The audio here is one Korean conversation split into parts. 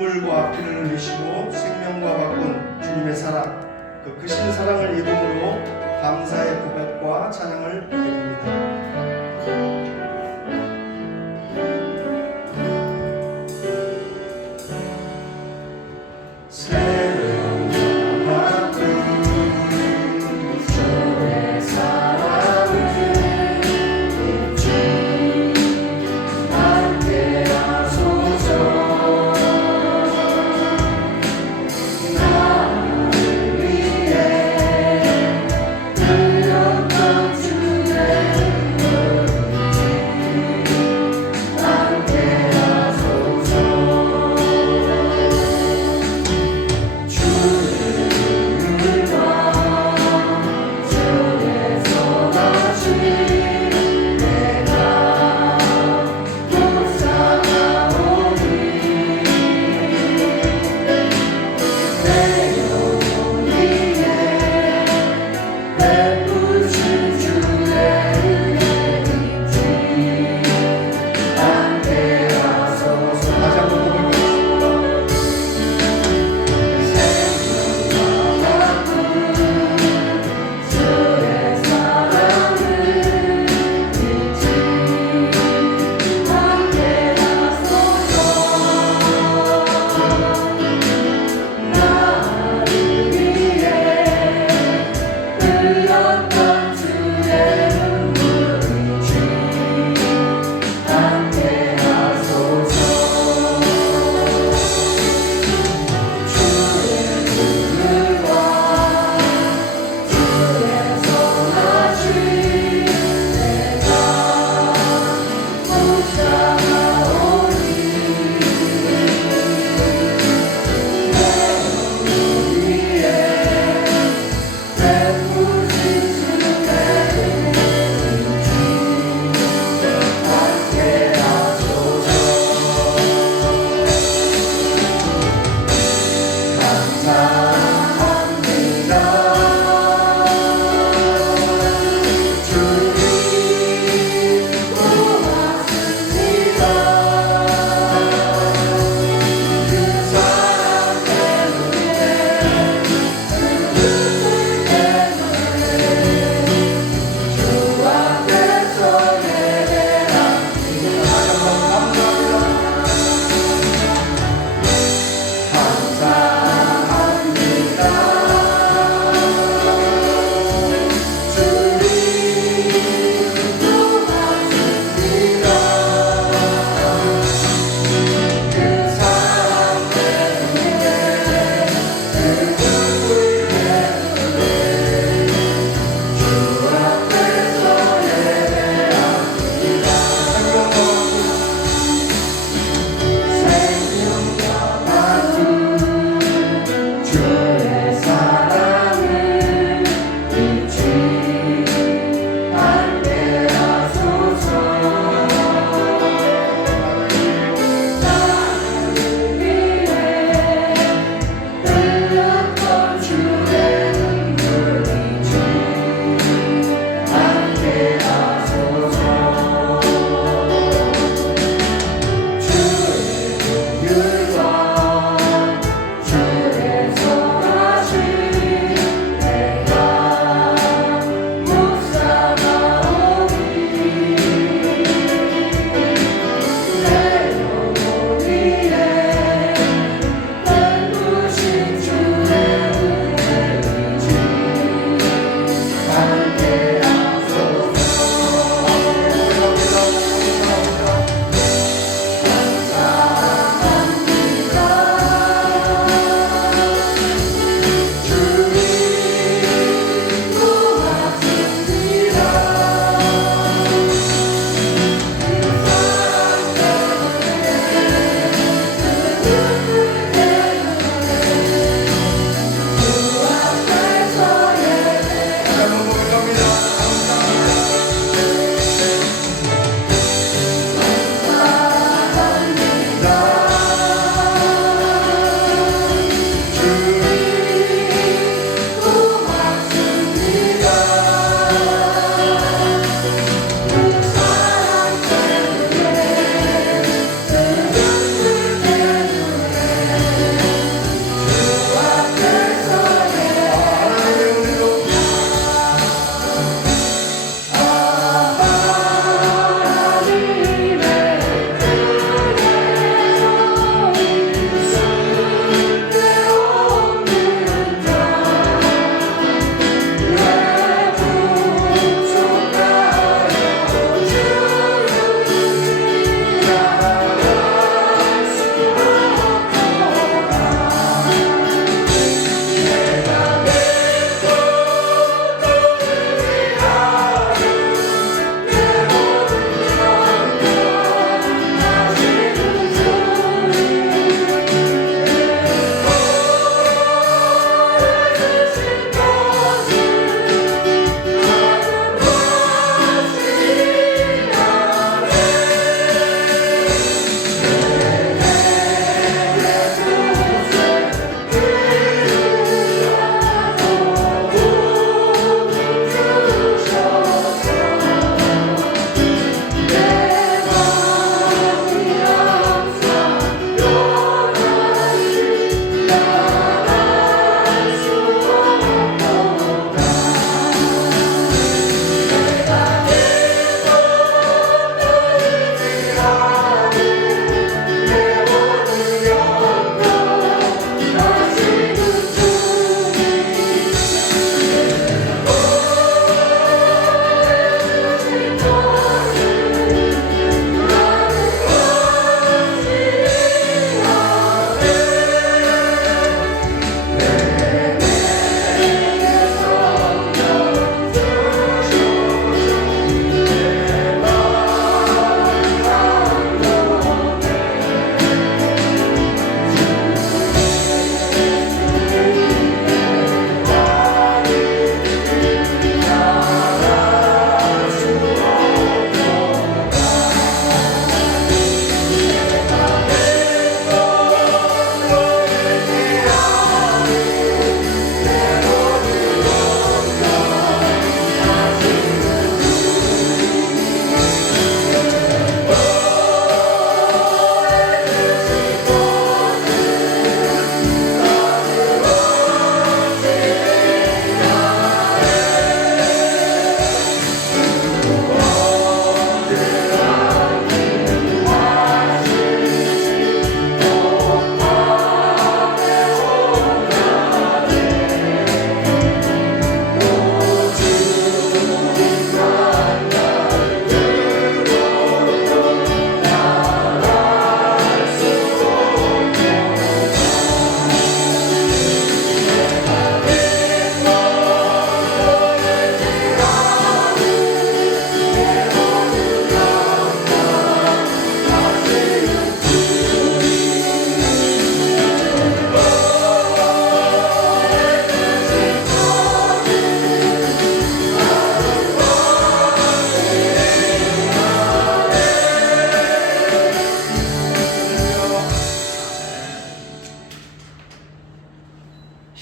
눈물과 피를 흘리시고 생명과 바꾼 주님의 사랑, 그 크신 사랑을 이름으로 감사의 고백과 찬양을 드립니다.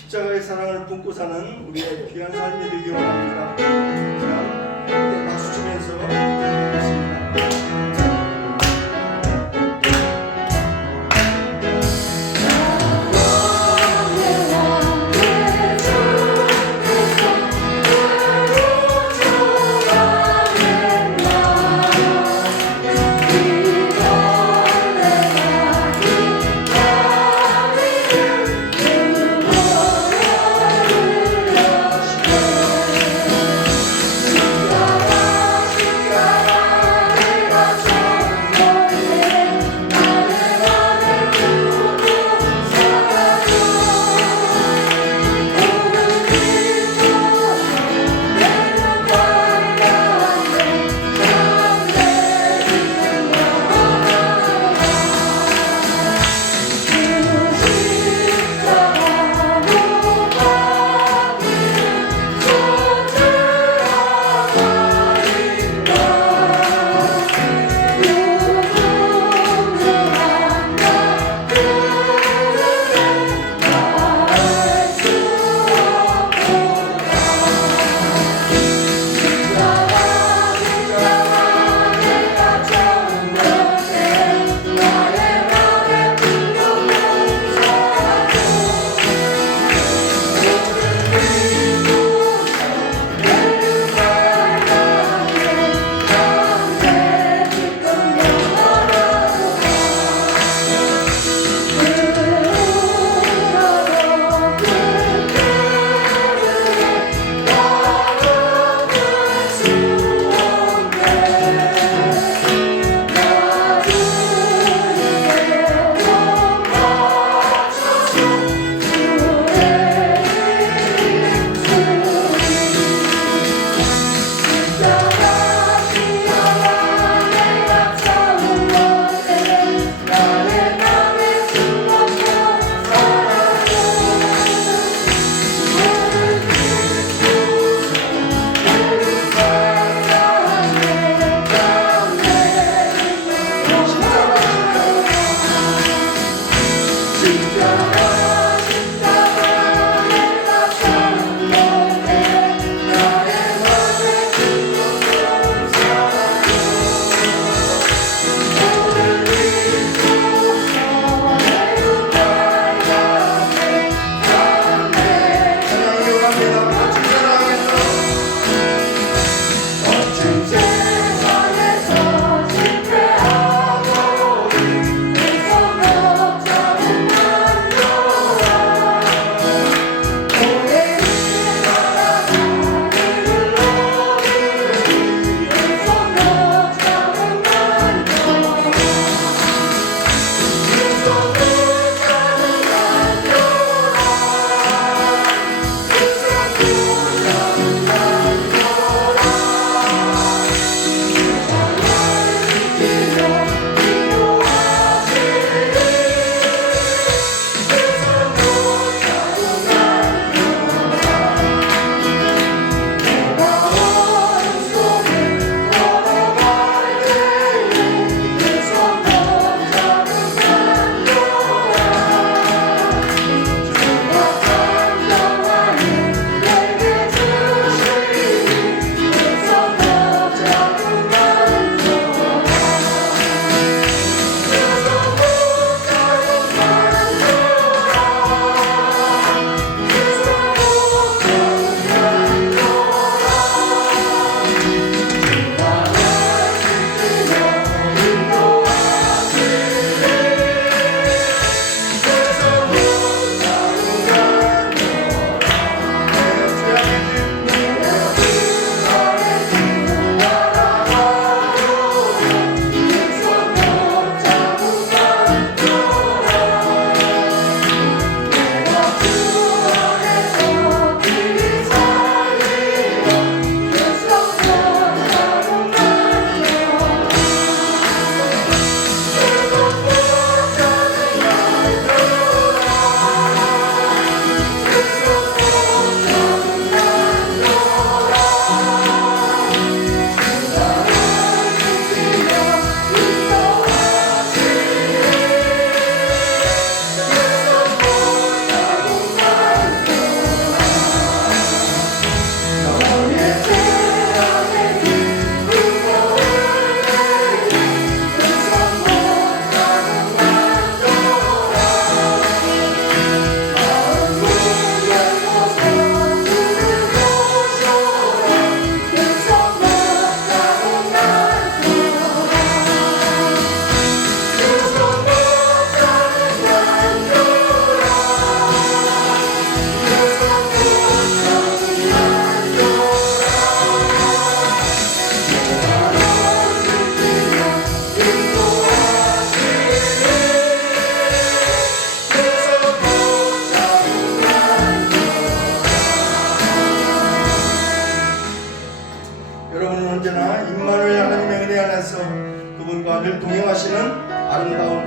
십자가의 사랑을 품고 사는 우리의 귀한 삶이 되기 원합니다. 자, 함께 박수 치면서 하겠습니다.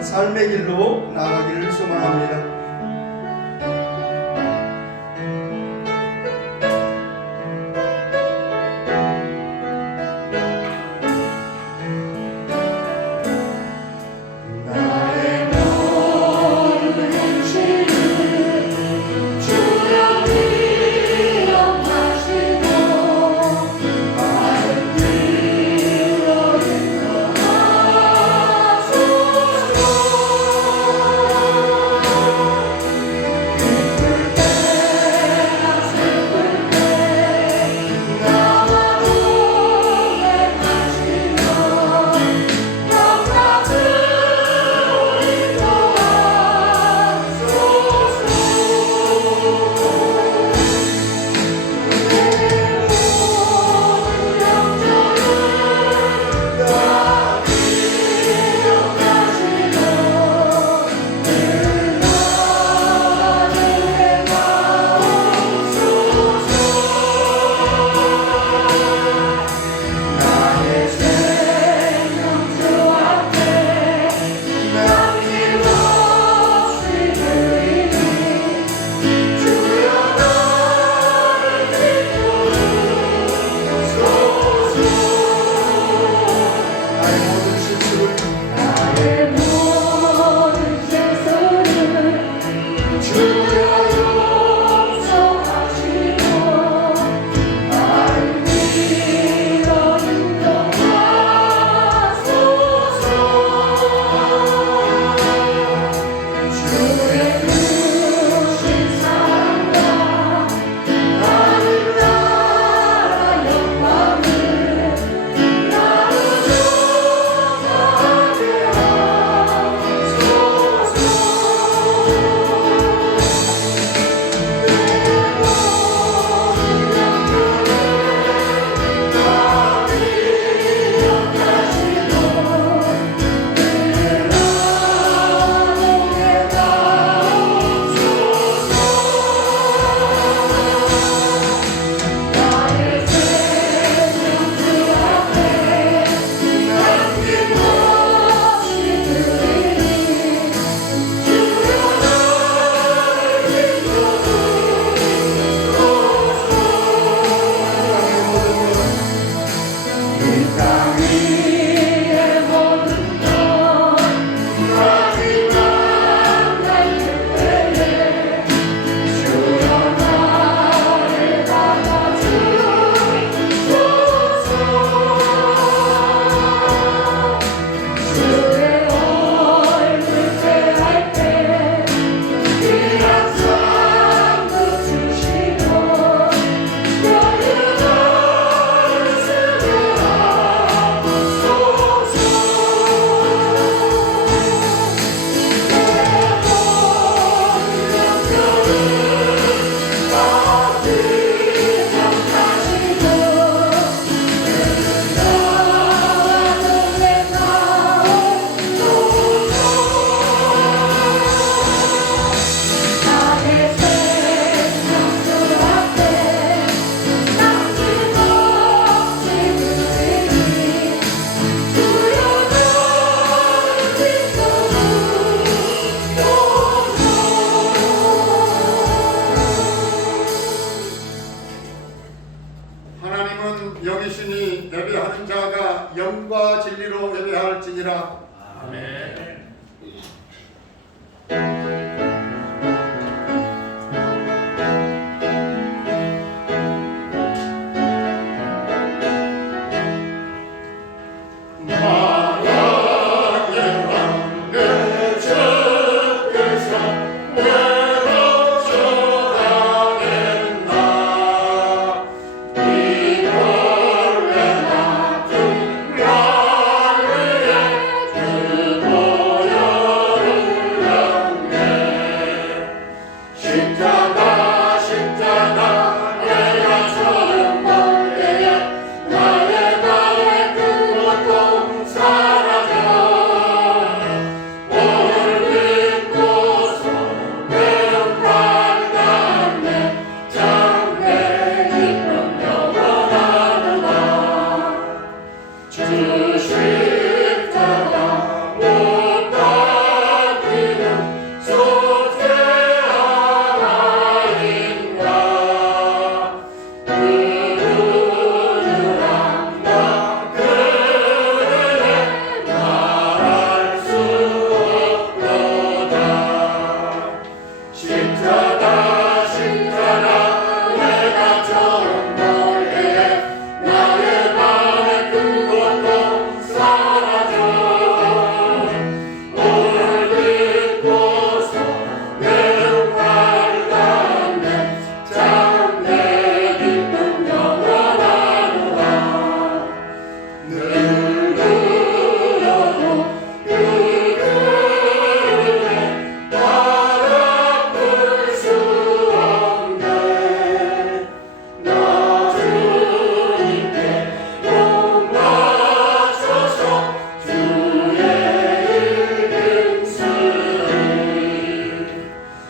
삶의 길로 나아가기를 소망합니다.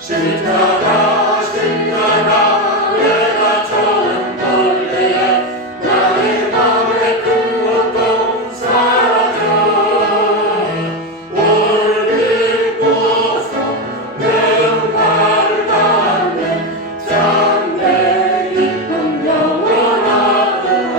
십자가 십자가 내가 처음 볼 때에 나의 마음의 큰 고통 사라져 올길 부어서 내 영광을 담는 참내 기쁨 영원하도다.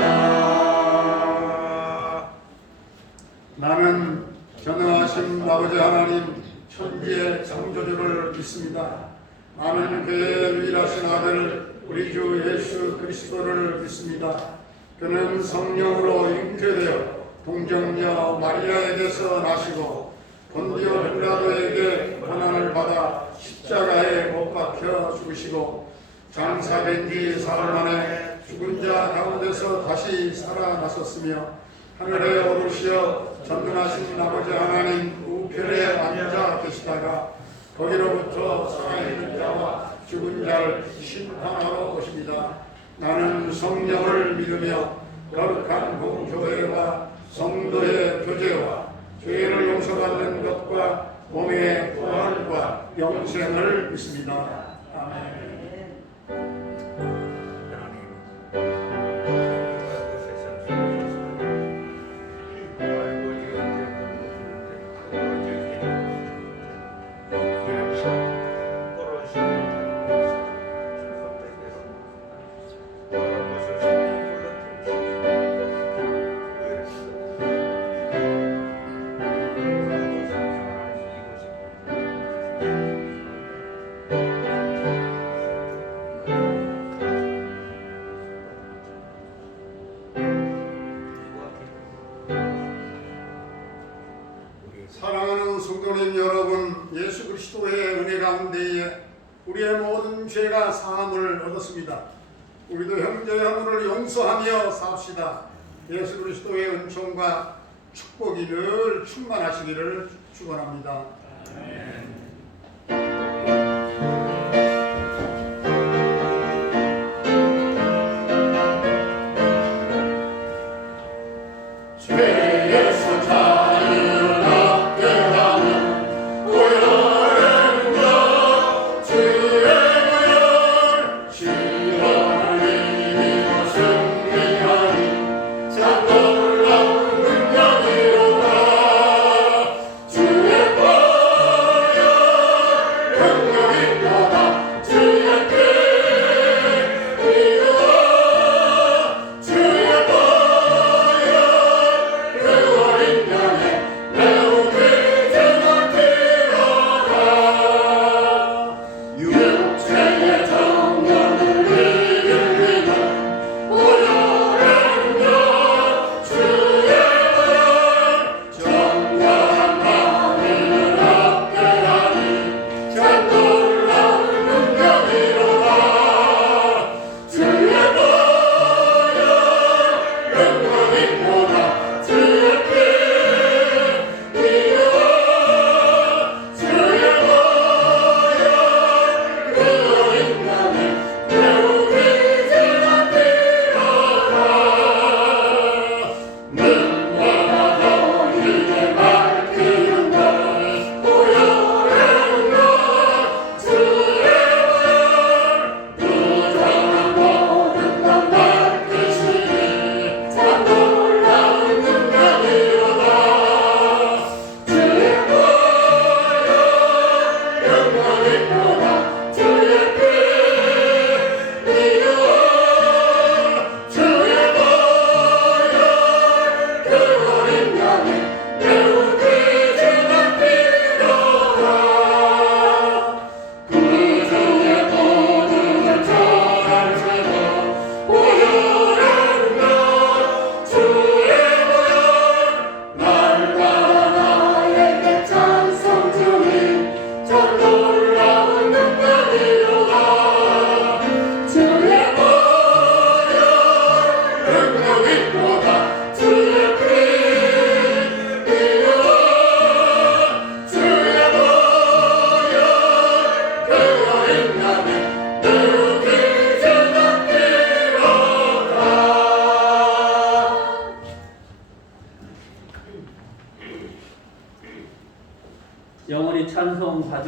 나는 전능하신 아버지 하나님 천지의 창조주를 믿습니다. 나는 그의 유일하신 아들 우리 주 예수 그리스도를 믿습니다. 그는 성령으로 잉태되어 동정녀 마리아에게서 나시고 본디오 빌라도에게 고난을 받아 십자가에 못 박혀 죽으시고 장사된 지 사흘 만에 죽은 자 가운데서 다시 살아나셨으며 하늘에 오르시어 전능하신 아버지 하나님 우편에 앉아 계시다가 거기로부터 살아있는 자와 죽은 자를 심판하러 오십니다. 나는 성령을 믿으며 거룩한 공교회와 성도의 교제와 죄를 용서받는 것과 몸의 부활과 영생을 믿습니다. 아멘. 사랑하는 성도님 여러분, 예수 그리스도의 은혜 가운데에 우리의 모든 죄가 사함을 얻었습니다. 우리도 형제자매를 용서하며 삽시다. 예수 그리스도의 은총과 축복이 늘 충만하시기를 축원합니다. 아멘. 주의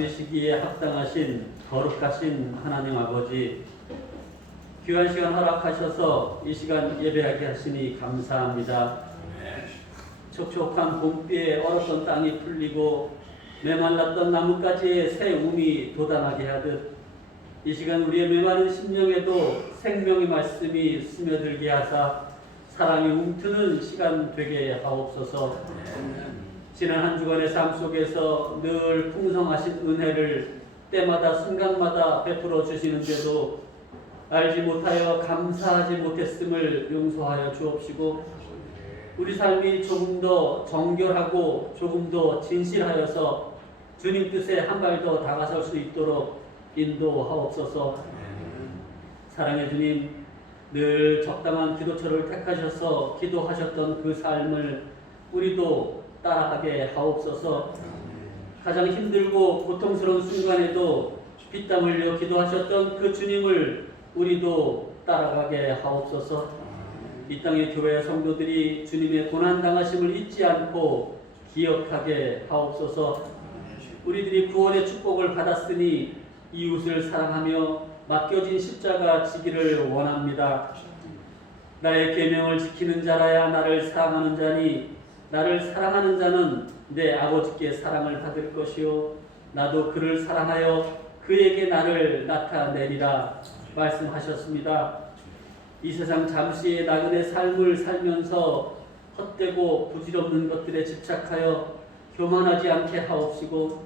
가지시기에 합당하신 거룩하신 하나님 아버지, 귀한 시간 허락하셔서 이 시간 예배하게 하시니 감사합니다. 촉촉한 봄비에 얼었던 땅이 풀리고 메말랐던 나뭇가지에 새 움이 돋아나게 하듯 이 시간 우리의 메마른 심령에도 생명의 말씀이 스며들게 하사 사랑이 움트는 시간 되게 하옵소서. 지난 한 주간의 삶 속에서 늘 풍성하신 은혜를 때마다 순간마다 베풀어 주시는데도 알지 못하여 감사하지 못했음을 용서하여 주옵시고, 우리 삶이 조금 더 정결하고 조금 더 진실하여서 주님 뜻에 한 발 더 다가설 수 있도록 인도하옵소서. 사랑의 주님, 늘 적당한 기도처를 택하셔서 기도하셨던 그 삶을 우리도 따라가게 하옵소서. 가장 힘들고 고통스러운 순간에도 피땀 흘려 기도하셨던 그 주님을 우리도 따라가게 하옵소서. 이 땅의 교회 성도들이 주님의 고난당하심을 잊지 않고 기억하게 하옵소서. 우리들이 구원의 축복을 받았으니 이웃을 사랑하며 맡겨진 십자가 지기를 원합니다. 나의 계명을 지키는 자라야 나를 사랑하는 자니 나를 사랑하는 자는 내 아버지께 사랑을 받을 것이요 나도 그를 사랑하여 그에게 나를 나타내리라 말씀하셨습니다. 이 세상 잠시의 나그네 삶을 살면서 헛되고 부질없는 것들에 집착하여 교만하지 않게 하옵시고,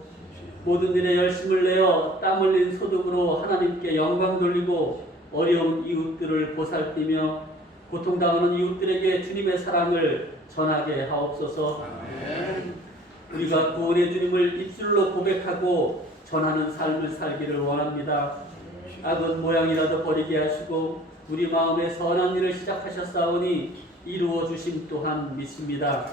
모든 일에 열심을 내어 땀 흘린 소득으로 하나님께 영광 돌리고 어려운 이웃들을 보살피며 고통당하는 이웃들에게 주님의 사랑을 전하게 하옵소서. 우리가 구원의 주님을 입술로 고백하고 전하는 삶을 살기를 원합니다. 악은 모양이라도 버리게 하시고 우리 마음에 선한 일을 시작하셨사오니 이루어 주심 또한 믿습니다.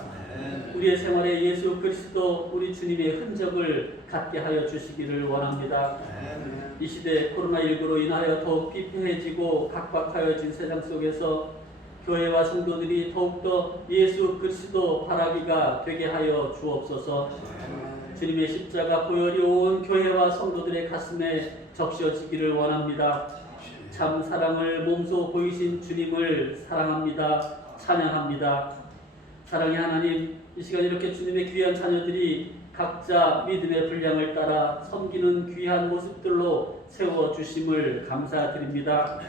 우리의 생활에 예수 그리스도 우리 주님의 흔적을 갖게 하여 주시기를 원합니다. 이 시대 코로나19로 인하여 더욱 피폐해지고 각박하여진 세상 속에서 교회와 성도들이 더욱더 예수 그리스도 바라기가 되게 하여 주옵소서. 주님의 십자가 보혈이 온 교회와 성도들의 가슴에 적셔지기를 원합니다. 참 사랑을 몸소 보이신 주님을 사랑합니다. 찬양합니다. 사랑의 하나님, 이 시간 이렇게 주님의 귀한 자녀들이 각자 믿음의 분량을 따라 섬기는 귀한 모습들로 세워주심을 감사드립니다.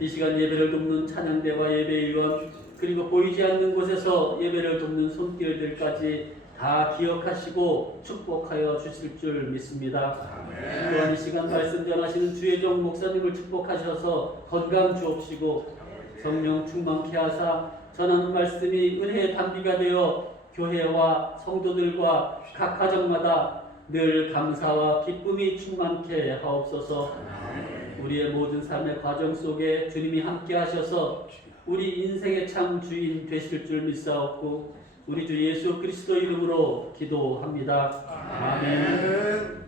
이 시간 예배를 돕는 찬양대와 예배위원, 그리고 보이지 않는 곳에서 예배를 돕는 손길들까지 다 기억하시고 축복하여 주실 줄 믿습니다. 또한 이 시간 말씀 전하시는 주의 종 목사님을 축복하셔서 건강 주옵시고 성령 충만케 하사 전하는 말씀이 은혜의 단비가 되어 교회와 성도들과 각 가정마다 늘 감사와 기쁨이 충만케 하옵소서. 우리의 모든 삶의 과정 속에 주님이 함께 하셔서 우리 인생의 참 주인 되실 줄 믿사옵고 우리 주 예수 그리스도 이름으로 기도합니다. 아멘.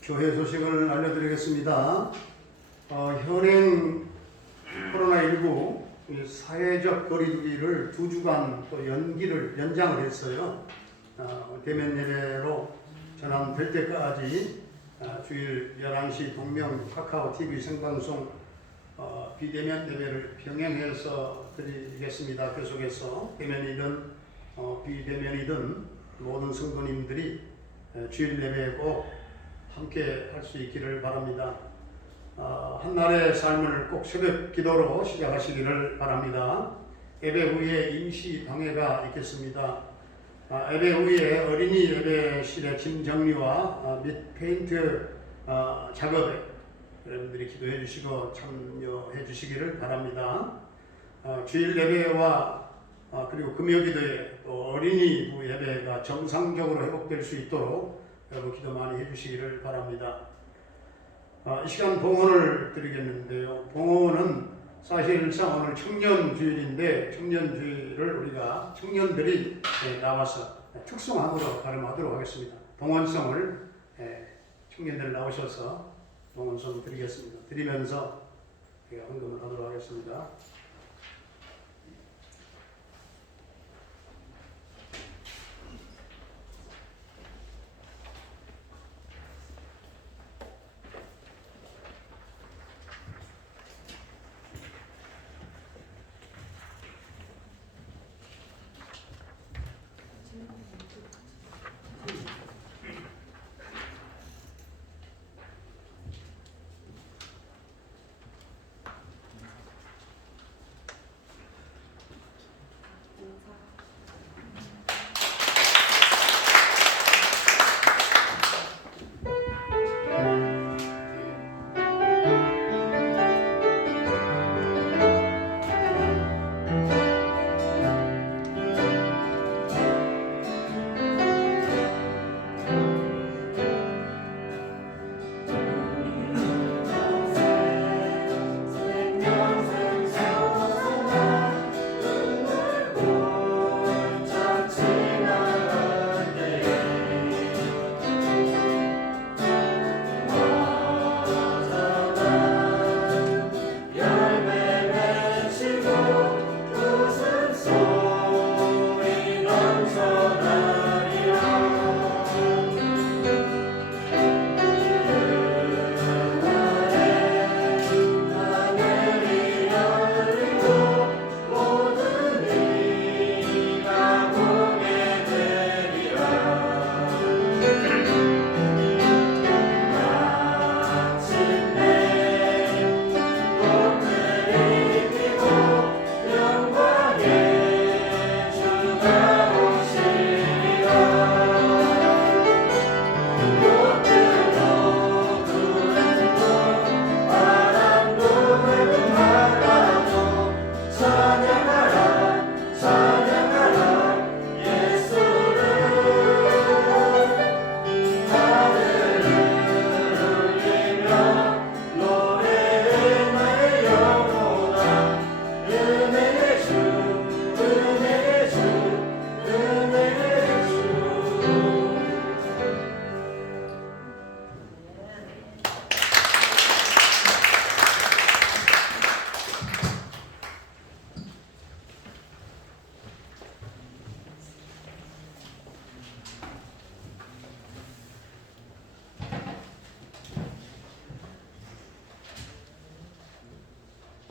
교회 소식을 알려드리겠습니다. 현행 코로나19 사회적 거리두기를 2주간 또 연장을 했어요. 대면 예배로 전환될 때까지 주일 11시 동명 카카오 TV 생방송 비대면 예배를 병행해서 드리겠습니다. 그 속에서 대면이든 비대면이든 모든 성도님들이 주일 예배에 꼭 함께 할 수 있기를 바랍니다. 한날의 삶을 꼭 새벽 기도로 시작하시기를 바랍니다. 예배 후에 임시 방해가 있겠습니다. 예배 후에 어린이 예배실의 짐 정리와 및 페인트 작업에 여러분들이 기도해 주시고 참여해 주시기를 바랍니다. 주일 예배와 그리고 금요 기도에 또 어린이부 예배가 정상적으로 회복될 수 있도록 여러분 기도 많이 해주시기를 바랍니다. 이 시간 봉헌을 드리겠는데요. 봉헌은 사실상 오늘 청년주일인데 청년주일을 우리가 청년들이 나와서 특송함으로 발음하도록 하겠습니다. 봉헌성을 청년들 나오셔서 봉헌성 드리겠습니다. 드리면서 헌금을 하도록 하겠습니다.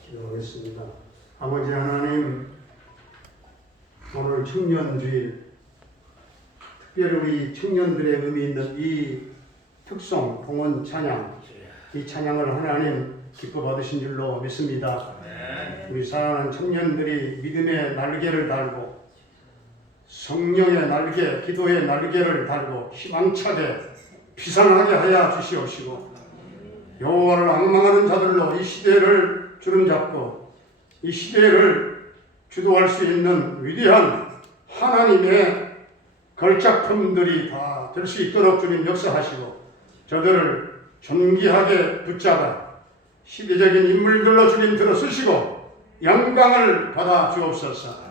기도하겠습니다. 아버지 하나님, 오늘 청년주일, 특별히 우리 청년들의 의미 있는 이 특송 봉헌 찬양, 이 찬양을 하나님 기뻐 받으신 줄로 믿습니다. 우리 사랑하는 청년들이 믿음의 날개를 달고 성령의 날개, 기도의 날개를 달고 희망차게 비상하게 하여 주시옵시고, 여호와를 앙망하는 자들로 이 시대를 주름잡고 이 시대를 주도할 수 있는 위대한 하나님의 걸작품들이 다 될 수 있도록 주님 역사하시고, 저들을 존귀하게 붙잡아 시대적인 인물들로 주님 들어쓰시고 영광을 받아 주옵소서.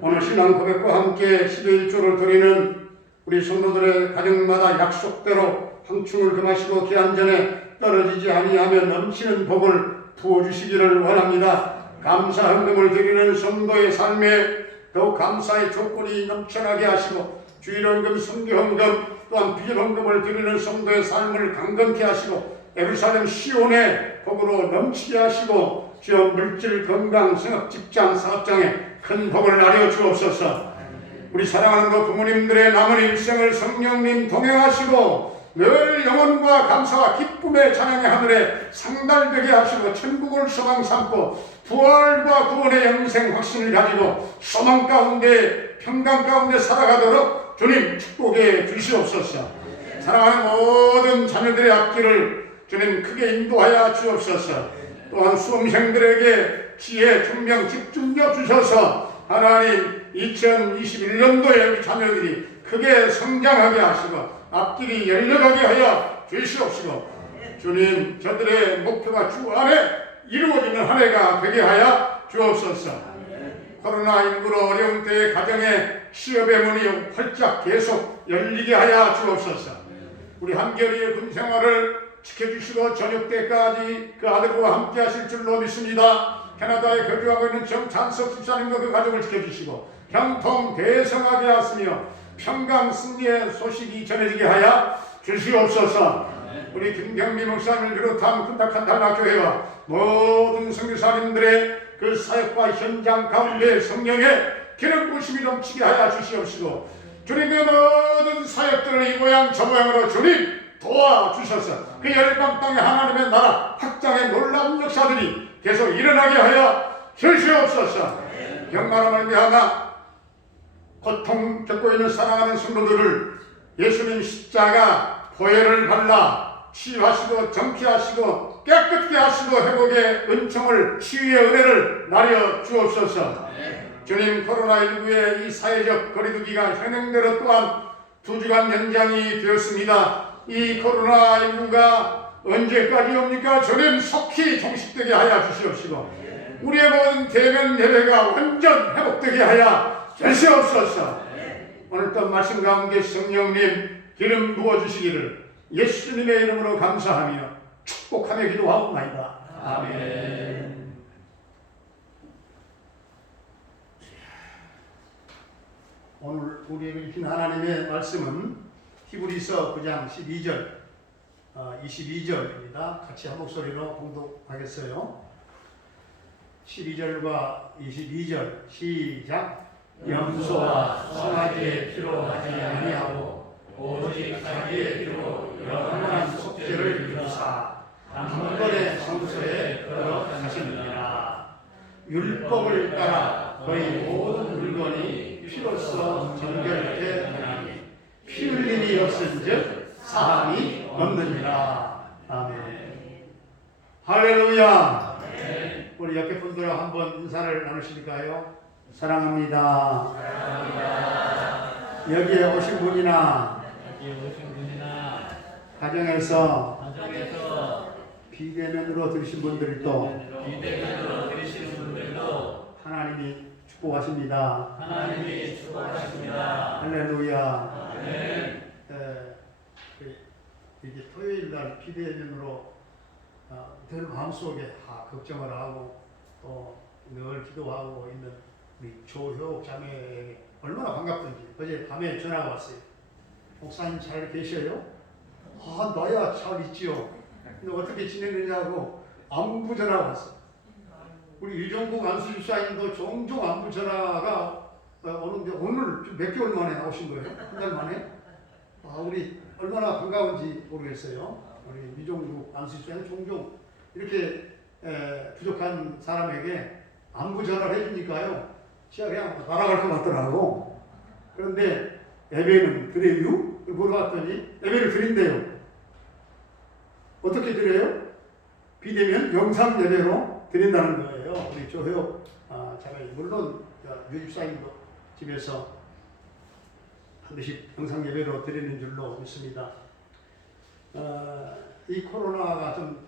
오늘 신앙 고백과 함께 11조를 드리는 우리 성도들의 가정마다 약속대로 황충을 금하시고 기한전에 떨어지지 아니하며 넘치는 복을 부어주시기를 원합니다. 감사 헌금을 드리는 성도의 삶에 더욱 감사의 조건이 넘쳐나게 하시고, 주일헌금, 선교헌금 또한 비전헌금을 드리는 성도의 삶을 강건케 하시고, 예루살렘 시온의 복으로 넘치게 하시고, 주여 물질, 건강, 성업, 직장, 사업장에 큰 복을 나려 주옵소서. 우리 사랑하는 그 부모님들의 남은 일생을 성령님 동행하시고 늘 영혼과 감사와 기쁨의 찬양의 하늘에 상달되게 하시고, 천국을 소망 삼고 부활과 구원의 영생 확신을 가지고 소망 가운데 평강 가운데 살아가도록 주님 축복해 주시옵소서. 사랑하는 모든 자녀들의 앞길을 주님 크게 인도하여 주옵소서. 또한 수험생들에게 지혜, 총명, 집중력 주셔서 하나님 2021년도에 우리 자녀들이 크게 성장하게 하시고 앞길이 열려가게 하여 주시옵시고, 주님, 저들의 목표가 주 안에 이루어지는 한 해가 되게 하여 주옵소서. 코로나19로 어려운 때의 가정에 취업의 문이 활짝 계속 열리게 하여 주옵소서. 우리 한결이의 군 생활을 지켜주시고 저녁 때까지 그 아들과 함께 하실 줄로 믿습니다. 캐나다에 거주하고 있는 정찬석 집사님과 그 가족을 지켜주시고 형통 대성하게 하시며 평강 승리의 소식이 전해지게 하여 주시옵소서. 우리 김경미 목사님을 비롯한 군탁한 단락교회와 모든 선교사님들의 그 사역과 현장 가운데 성령의 기름 부심이 넘치게 하여 주시옵시고 주님의 모든 사역들을 이 모양 저 모양으로 주님 도와주셔서 그 열방 땅에 하나님의 나라 확장의 놀라운 역사들이 계속 일어나게 하여 주시옵소서. 병마로 말미암아 고통 겪고 있는 사랑하는 성도들을 예수님 십자가 보혈을 발라 치유하시고 정케하시고 깨끗게 하시고 회복의 은총을 치유의 은혜를 나려 주옵소서. 주님, 코로나19의 이 사회적 거리두기가 현행대로 또한 2주간 연장이 되었습니다. 이 코로나19가 언제까지 옵니까? 주님, 속히 종식되게 하여 주시옵시고 우리의 모든 대면 예배가 완전 회복되게 하여 주시옵소서. 오늘 또 말씀 가운데 성령님 기름 부어주시기를 예수님의 이름으로 감사하며 축복하며 기도하옵나이다. 아멘. 오늘 우리에게 주신 하나님의 말씀은 히브리서 9장 12절, 22절입니다. 같이 한 목소리로 봉독하겠어요. 12절과 22절 시작. 염소와 송아지의 피로 하지 아니하고 오직 자기의 피로 영원한 속죄를 이루사 한 번의 성소에 거룩하시느니라. 율법을 따라 거의 모든 물건이 피로써 정결케 하나니 피 흘림이 없은즉 사함이 없느니라. 아멘. 할렐루야. 우리 옆에 분들과 한번 인사를 나누실까요? 사랑합니다. 여기에 오신 분이나 가정에서 비대면으로 들으신 분들도 하나님이 축복하십니다. 할렐루야. 이게 토요일 날 비대면으로 늘 마음속에 걱정을 하고 또 늘 기도하고 있는 우리 조효옥 자매에게 얼마나 반갑던지 어제 밤에 전화가 왔어요. 목사님 잘 계셔요? 나야 잘 있지요. 근데 어떻게 지내느냐고 안부 전화가 왔어. 우리 유정국 안수집사님도 종종 안부 전화가 오는데 오늘 좀 몇 개월 만에 나오신 거예요? 한 달 만에? 우리 얼마나 반가운지 모르겠어요. 우리 유정국 안수집사님 종종 이렇게 부족한 사람에게 안부 전화를 해주니까요. 제가 그냥 날아갈 것 같더라고. 그런데 예배는 드려요? 물어봤더니 예배를 드린대요. 어떻게 드려요? 비대면 영상 예배로 드린다는 거예요. 우리 조효 자매 물론 유집사님도 집에서 반드시 영상 예배로 드리는 줄로 믿습니다. 이 코로나가 좀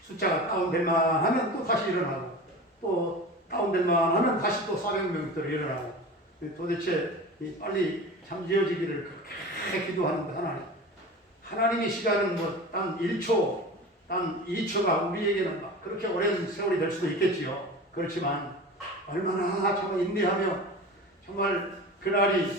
숫자가 다운될 만하면 또 다시 일어나고 또 다운될 만하면 다시 또 400명부터 일어나고 도대체 빨리 잠재워지기를 그렇게 기도하는데 하나님의 시간은 뭐 단 1초, 단 2초가 우리에게는 막 그렇게 오랜 세월이 될 수도 있겠지요. 그렇지만 얼마나 정말 인내하며 정말 그날이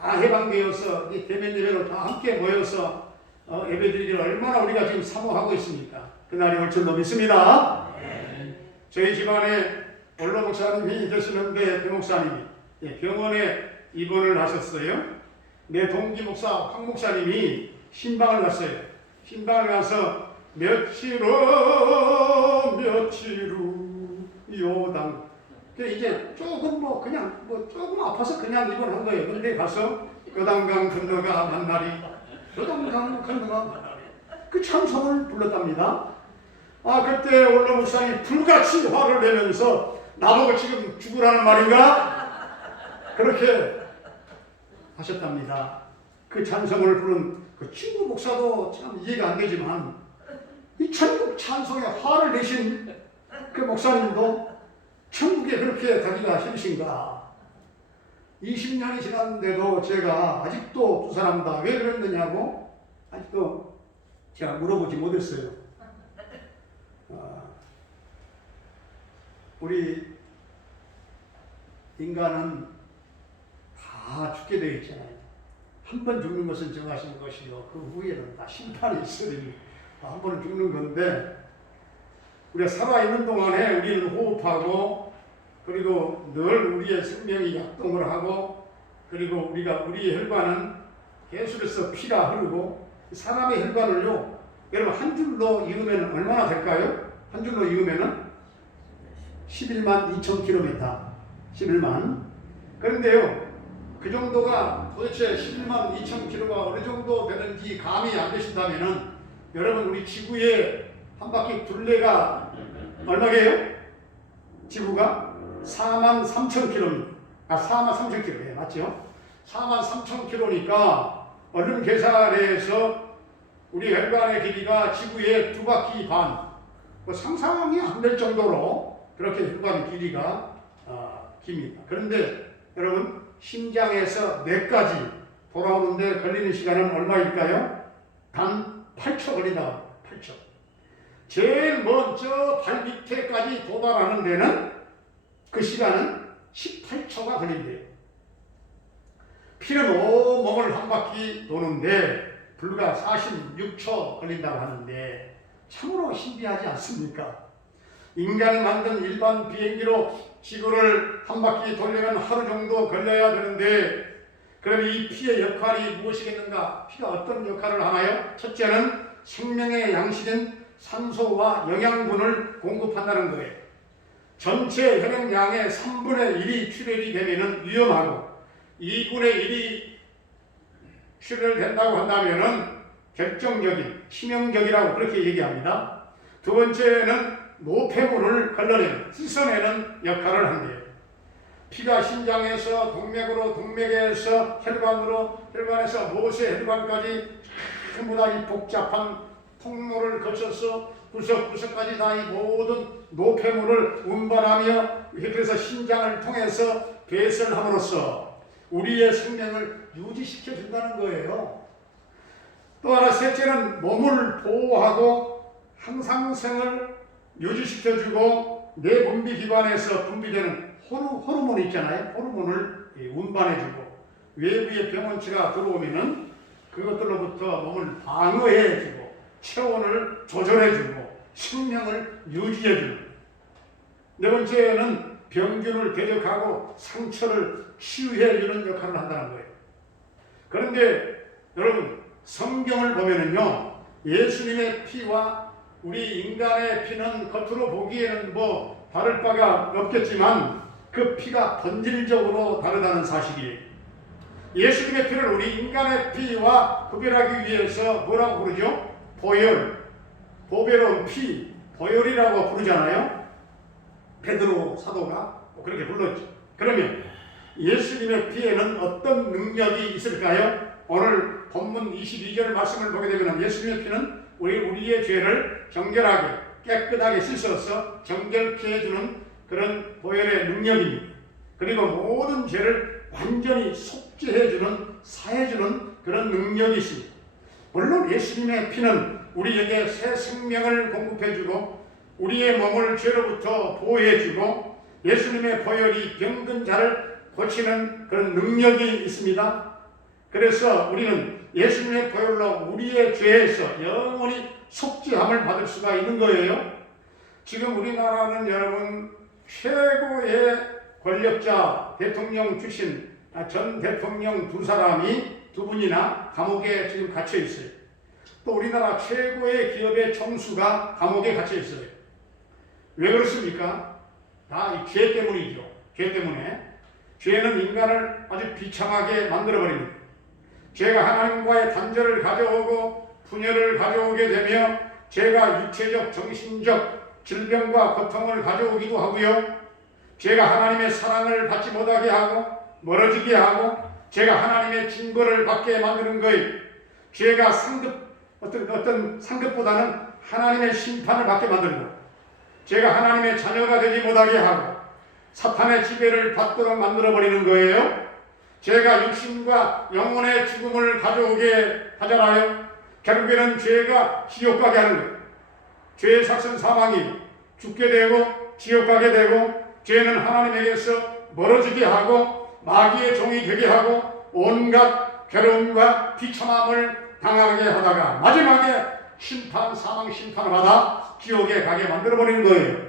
다 해방되어서 대면 예배로 다 함께 모여서 예배드리기를 얼마나 우리가 지금 사모하고 있습니까? 그날이 올 줄로 믿습니다. 저희 집안에 원로 목사님이 계시는데 그 목사님이 병원에 입원을 하셨어요. 내 동기 목사 황 목사님이 신방을 갔어요. 신방을 가서 며칠 후 요당 이제 조금 조금 아파서 그냥 입원한 거예요. 근데 가서 요단강 건너가 만나리 요단강 건너가 만나리 그 찬송을 불렀답니다. 그때 원로 목사님이 불같이 화를 내면서 나보고 지금 죽으라는 말인가? 그렇게 하셨답니다. 그 찬송을 부른 그 친구 목사도 참 이해가 안 되지만 이 천국 찬송에 화를 내신 그 목사님도 천국에 그렇게 가기가 싫으신가? 20년이 지났는데도 제가 아직도 두 사람 다 왜 그랬느냐고 아직도 제가 물어보지 못했어요. 우리 인간은 다 죽게 되어 있잖아요. 한 번 죽는 것은 정하신 것이요 그 후에는 다 심판이 있으니 한 번은 죽는 건데 우리가 살아있는 동안에 우리는 호흡하고 그리고 늘 우리의 생명이 약동을 하고 그리고 우리의 혈관은 계속해서 피가 흐르고 사람의 혈관을요 여러분 한 줄로 이으면 얼마나 될까요? 한 줄로 이으면은 11만 2천 킬로미터 11만 그런데요 그 정도가 도대체 11만 2천 킬로가 어느 정도 되는지 감이 안 되신다면은 여러분 우리 지구의 한 바퀴 둘레가 얼마게요? 지구가 4만 3천 킬로입니다. 4만 3천 킬로. 네, 맞죠? 4만 3천 킬로니까 얼른 계산해서 우리 혈관의 길이가 지구의 2바퀴 반. 상상이 안 될 정도로 그렇게 혈관 길이가 깁니다. 그런데 여러분 심장에서 뇌까지 돌아오는데 걸리는 시간은 얼마일까요? 단 8초 걸린다. 8초. 제일 먼저 발 밑에까지 도달하는 데는 그 시간은 18초가 걸린대요. 피는 온몸을 한 바퀴 도는데 불과 46초 걸린다고 하는데 참으로 신비하지 않습니까? 인간이 만든 일반 비행기로 지구를 한 바퀴 돌려면 하루 정도 걸려야 되는데 그럼 이 피의 역할이 무엇이겠는가? 피가 어떤 역할을 하나요? 첫째는 생명의 양식인 산소와 영양분을 공급한다는 거예요. 전체 혈액량의 3분의 1이 출혈이 되면 위험하고 2분의 1이 출혈된다고 한다면 결정적인, 치명적이라고 그렇게 얘기합니다. 두 번째는 노폐물을 걸러내는, 씻어내는 역할을 한대요. 피가 심장에서 동맥으로, 동맥에서 혈관으로, 혈관에서 모세 혈관까지 전부 다 이 복잡한 통로를 거쳐서 구석구석까지 다 이 모든 노폐물을 운반하며 그래서 심장을 통해서 배설함으로써 우리의 생명을 유지시켜 준다는 거예요. 또 하나 셋째는 몸을 보호하고 항상성을 유지시켜주고 내 분비기관에서 분비되는 호르몬 있잖아요. 호르몬을 운반해주고 외부의 병원체가 들어오면은 그것들로부터 몸을 방어해주고 체온을 조절해주고 생명을 유지해주는. 네 번째는 병균을 대적하고 상처를 치유해주는 역할을 한다는 거예요. 그런데 여러분 성경을 보면은요 예수님의 피와 우리 인간의 피는 겉으로 보기에는 뭐 다를 바가 없겠지만 그 피가 본질적으로 다르다는 사실이에요. 예수님의 피를 우리 인간의 피와 구별하기 위해서 뭐라고 부르죠? 보혈, 보배로운 피, 보혈이라고 부르잖아요. 베드로 사도가 그렇게 불렀죠. 그러면 예수님의 피에는 어떤 능력이 있을까요? 오늘 본문 22절 말씀을 보게 되면 예수님의 피는 우리의 죄를 정결하게 깨끗하게 씻어서 정결케 해주는 그런 보혈의 능력입니다. 그리고 모든 죄를 완전히 속죄해주는 사해주는 그런 능력이 있습니다. 물론 예수님의 피는 우리에게 새 생명을 공급해주고 우리의 몸을 죄로부터 보호해주고 예수님의 보혈이 병든 자를 고치는 그런 능력이 있습니다. 그래서 우리는 예수님의 보혈로 우리의 죄에서 영원히 속죄함을 받을 수가 있는 거예요. 지금 우리나라는 여러분 최고의 권력자 대통령 출신 전 대통령 두 분이나 감옥에 지금 갇혀 있어요. 또 우리나라 최고의 기업의 총수가 감옥에 갇혀 있어요. 왜 그렇습니까? 다 이 죄 때문이죠. 죄 때문에. 죄는 인간을 아주 비참하게 만들어버립니다. 죄가 하나님과의 단절을 가져오고 분열을 가져오게 되며 죄가 육체적, 정신적 질병과 고통을 가져오기도 하고요. 죄가 하나님의 사랑을 받지 못하게 하고 멀어지게 하고 죄가 하나님의 징벌을 받게 만드는 거예요. 죄가 상급 어떤 상급보다는 하나님의 심판을 받게 만들고 죄가 하나님의 자녀가 되지 못하게 하고 사탄의 지배를 받도록 만들어 버리는 거예요. 죄가 육신과 영혼의 죽음을 가져오게 하잖아요. 결국에는 죄가 지옥 가게 하는 거예요. 죄의 삭은 사망이 죽게 되고 지옥 가게 되고 죄는 하나님에게서 멀어지게 하고 마귀의 종이 되게 하고 온갖 괴로움과 비참함을 당하게 하다가 마지막에 사망 심판을 받아 지옥에 가게 만들어버리는 거예요.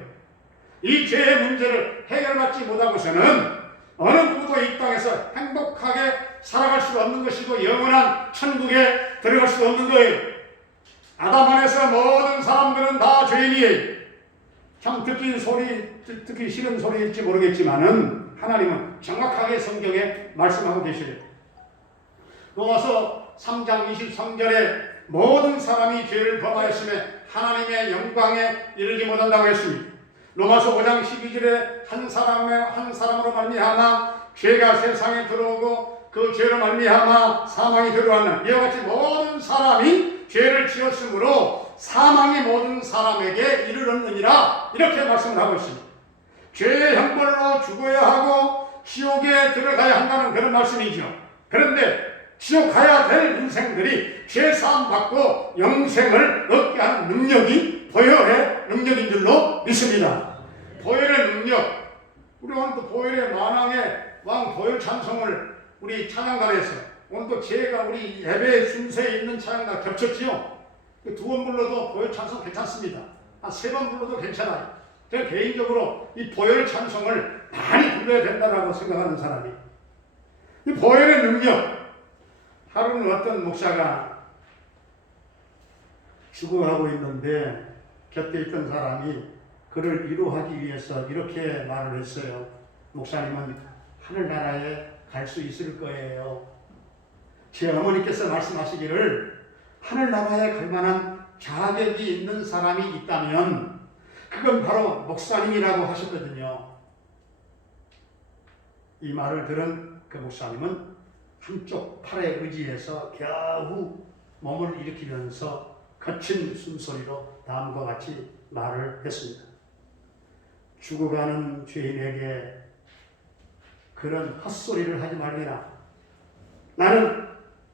이 죄의 문제를 해결받지 못하고서는 어느 누구도 이 땅에서 행복하게 살아갈 수 없는 것이고 영원한 천국에 들어갈 수 없는 거예요. 아담 안에서 모든 사람들은 다 죄인이에요. 참 듣기 싫은 소리일지 모르겠지만은 하나님은 정확하게 성경에 말씀하고 계셔요. 로마서 3장 23절에 모든 사람이 죄를 범하였음에 하나님의 영광에 이르지 못한다고 했습니다. 로마서 5장 12절에 한 사람으로 말미암아 죄가 세상에 들어오고 그 죄로 말미암아 사망이 들어왔는 이와 같이 모든 사람이 죄를 지었으므로 사망이 모든 사람에게 이르렀느니라 이렇게 말씀을 하고 있습니다. 죄의 형벌로 죽어야 하고 지옥에 들어가야 한다는 그런 말씀이죠. 그런데 지옥 가야 될 인생들이 죄사함 받고 영생을 얻게 하는 능력이 보혈의 능력인 줄로 믿습니다. 보혈의 능력, 우리 오늘 또 보혈의 만왕의 왕 보혈 찬송을 우리 찬양단에서 오늘 또 제가 우리 예배 순서에 있는 찬양과 겹쳤지요. 두 번 불러도 보혈 찬송 괜찮습니다. 한 세 번 불러도 괜찮아요. 제가 개인적으로 이 보혈 찬송을 많이 불러야 된다고 생각하는 사람이 이 보혈의 능력. 하루는 어떤 목사가 죽어가고 있는데 곁에 있던 사람이 그를 위로하기 위해서 이렇게 말을 했어요. 목사님은 하늘나라에 갈 수 있을 거예요. 제 어머니께서 말씀하시기를 하늘나라에 갈 만한 자격이 있는 사람이 있다면 그건 바로 목사님이라고 하셨거든요. 이 말을 들은 그 목사님은 한쪽 팔에 의지해서 겨우 몸을 일으키면서 거친 숨소리로 다음과 같이 말을 했습니다. 죽어가는 죄인에게 그런 헛소리를 하지 말게나. 나는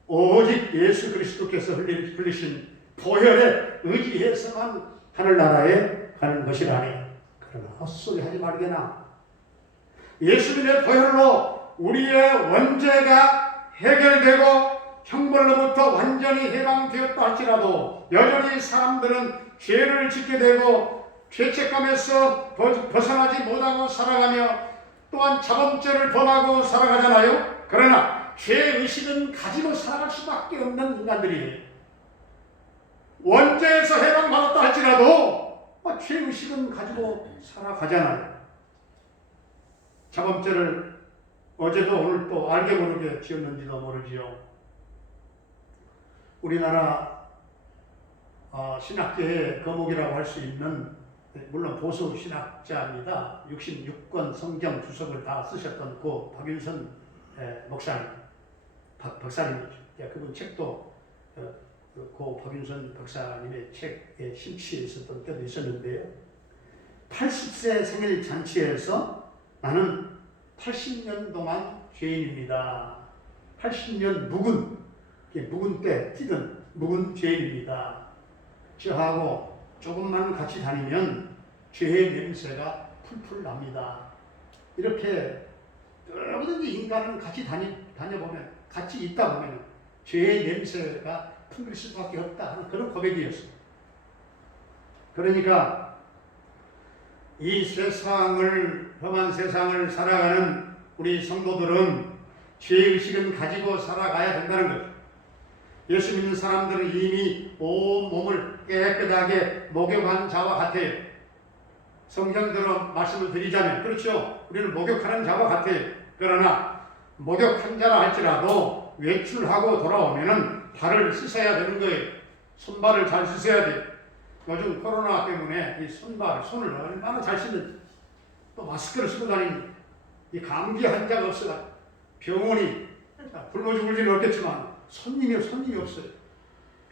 오직 예수 그리스도께서 흘리신 보혈에 의지해서만 하늘나라에 가는 것이라니. 그러나 헛소리 하지 말게나. 예수님의 보혈로 우리의 원죄가 해결되고 형벌로부터 완전히 해방되었다 할지라도 여전히 사람들은 죄를 짓게 되고 죄책감에서 벗어나지 못하고 살아가며 또한 자범죄를 범하고 살아가잖아요. 그러나 죄의식은 가지고 살아갈 수밖에 없는 인간들이에요. 원죄에서 해방받았다 할지라도 죄의식은 가지고 살아가잖아요. 자범죄를 어제도 오늘 또 알게 모르게 지었는지도 모르지요. 우리나라 신학계의 거목이라고 할 수 있는, 물론 보수 신학자입니다. 66권 성경 주석을 다 쓰셨던 고 박윤선 목사님, 박사님이죠. 그분 책도 고 박윤선 박사님의 책에 심취해 있었던 때도 있었는데요. 80세 생일 잔치에서 나는 80년 동안 죄인입니다. 80년 묵은 때 뛰던 묵은 죄인입니다. 저하고 조금만 같이 다니면 죄의 냄새가 풀풀 납니다. 이렇게 어디든지 인간은 같이 다녀보면, 같이 있다 보면 죄의 냄새가 풍길 수밖에 없다 하는 그런 고백이었습니다. 그러니까 이 험한 세상을 살아가는 우리 성도들은 죄의식은 가지고 살아가야 된다는 거죠. 예수 믿는 사람들은 이미 온 몸을 깨끗하게 목욕한 자와 같아요. 성경대로 말씀을 드리자면 그렇죠. 우리는 목욕하는 자와 같아요. 그러나 목욕한 자라 할지라도 외출하고 돌아오면은 발을 씻어야 되는 거예요. 손발을 잘 씻어야 돼요. 요즘 코로나 때문에 이 손을 얼마나 잘 씻는지, 또 마스크를 쓰고 다니는 이 감기 환자가 없어가 병원이 굶어 죽을 일은 없겠지만 손님이 없어요.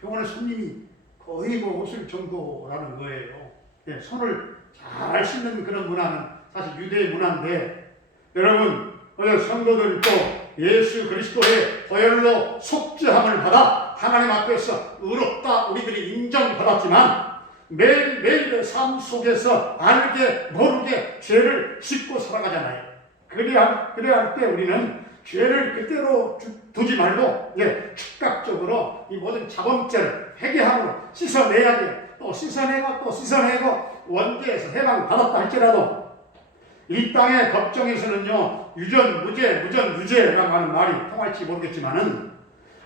병원에 손님이 거의 뭐 없을 정도라는 거예요. 예, 손을 잘 씻는 그런 문화는 사실 유대의 문화인데, 여러분 오늘 성도들이 또 예수 그리스도의 보혈로 속죄함을 받아 하나님 앞에서 의롭다 우리들이 인정받았지만 매일매일의 삶 속에서 알게 모르게 죄를 짓고 살아가잖아요. 그래야 할 때 우리는 죄를 그대로 두지 말고 즉각적으로 이 모든 자범죄를 회개함으로 씻어내야 돼요. 또 씻어내고 원죄에서 해방받았다 할지라도 이 땅의 법정에서는요, 유전, 무죄라고 하는 말이 통할지 모르겠지만은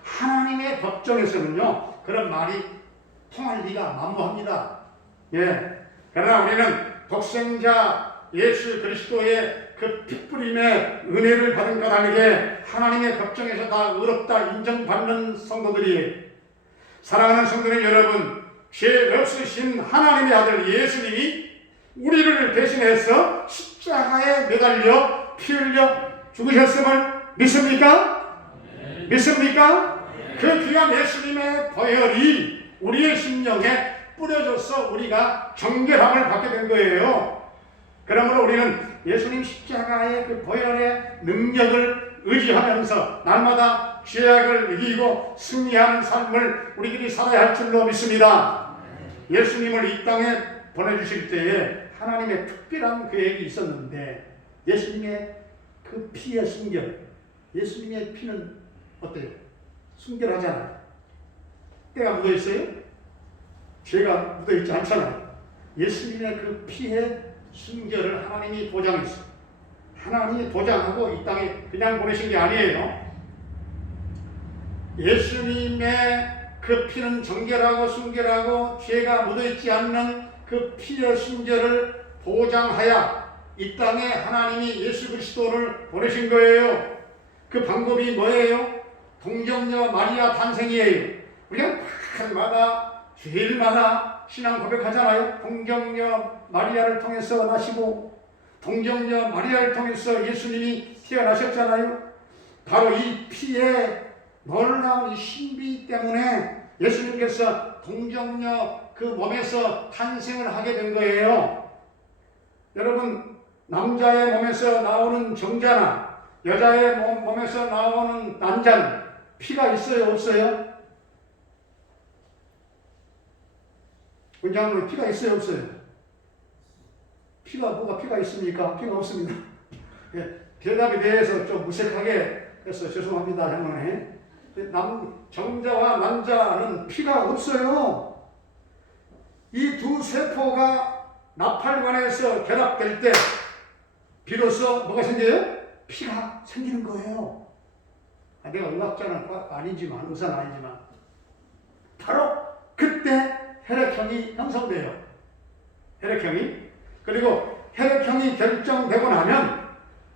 하나님의 법정에서는요, 그런 말이 통할 리가 만무합니다. 그러나 우리는 독생자 예수 그리스도의 그 핏부림의 은혜를 받은 까닭에 하나님의 법정에서 다 의롭다 인정받는 성도들이에요. 사랑하는 성도님 여러분, 죄 없으신 하나님의 아들 예수님이 우리를 대신해서 십자가에 매달려 피 흘려 죽으셨음을 믿습니까? 믿습니까? 그 귀한 예수님의 보혈이 우리의 심령에 뿌려져서 우리가 정결함을 받게 된 거예요. 그러므로 우리는 예수님 십자가의 그 보혈의 능력을 의지하면서 날마다 죄악을 이기고 승리하는 삶을 우리들이 살아야 할 줄로 믿습니다. 예수님을 이 땅에 보내주실 때에 하나님의 특별한 계획이 있었는데, 예수님의 그 피의 순결, 예수님의 피는 어때요? 순결하잖아요. 때가 묻어있어요? 죄가 묻어있지 않잖아요. 예수님의 그 피의 순결을 하나님이 보장했어요. 하나님이 보장하고 이 땅에 그냥 보내신 게 아니에요. 예수님의 그 피는 정결하고 순결하고 죄가 묻어있지 않는 그 피의 순결을 보장하여 이 땅에 하나님이 예수 그리스도를 보내신 거예요. 그 방법이 뭐예요? 동정녀 마리아 탄생이에요. 우리가 날마다 주일마다 신앙 고백하잖아요. 동정녀 마리아를 통해서 나시고 동정녀 마리아를 통해서 예수님이 태어나셨잖아요. 바로 이 피의 놀라운 이 신비 때문에 예수님께서 동정녀 그 몸에서 탄생을 하게 된 거예요. 여러분, 남자의 몸에서 나오는 정자나 여자의 몸에서 나오는 난자는 피가 있어요, 없어요? 원장님, 피가 있어요, 없어요? 피가 있습니까? 피가 없습니다. 대답에 대해서 좀 무색하게 해서 죄송합니다, 장로님. 정자와 난자는 피가 없어요. 이 두 세포가 나팔관에서 결합될 때 비로소 뭐가 생겨요? 피가 생기는 거예요. 내가 의학자는 아니지만, 의사는 아니지만 바로 그때 혈액형이 형성돼요. 혈액형이. 그리고 혈액형이 결정되고 나면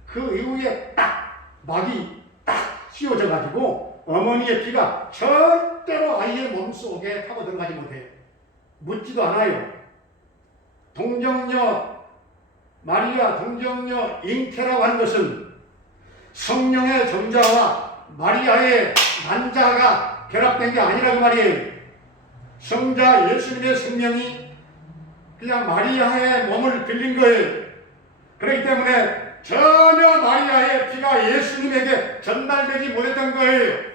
그 이후에 딱 막이 딱 씌워져 가지고 어머니의 피가 절대로 아이의 몸속에 타고 들어가지 못해요. 묻지도 않아요. 동정녀 마리아, 동정녀 잉태라고 하는 것은 성령의 정자와 마리아의 난자가 결합된 게 아니라고 말이에요. 성자 예수님의 생명이 그냥 마리아의 몸을 빌린 거예요. 그렇기 때문에 전혀 마리아의 피가 예수님에게 전달되지 못했던 거예요.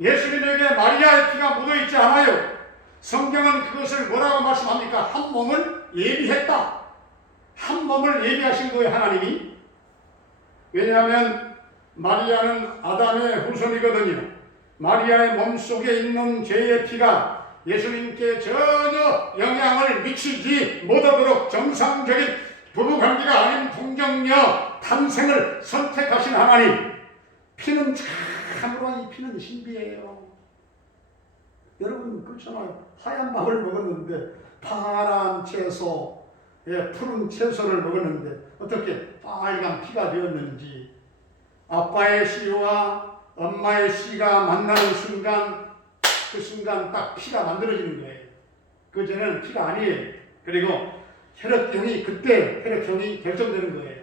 예수님에게 마리아의 피가 묻어있지 않아요. 성경은 그것을 뭐라고 말씀합니까? 한 몸을 예비했다. 한 몸을 예비하신 거예요, 하나님이. 왜냐하면 마리아는 아담의 후손이거든요. 마리아의 몸속에 있는 죄의 피가 예수님께 전혀 영향을 미치지 못하도록 정상적인 부부관계가 아닌 동정녀 탄생을 선택하신 하나님. 피는 참으로 이 피는 신비해요. 여러분 그렇잖아요. 하얀 밥을 먹었는데 파란 채소, 푸른 채소를 먹었는데 어떻게 빨간 피가 되었는지, 아빠의 씨와 엄마의 씨가 만나는 순간 그 순간 딱 피가 만들어지는 거예요. 그 전에는 피가 아니에요. 그리고 혈액형이 그때 혈액형이 결정되는 거예요.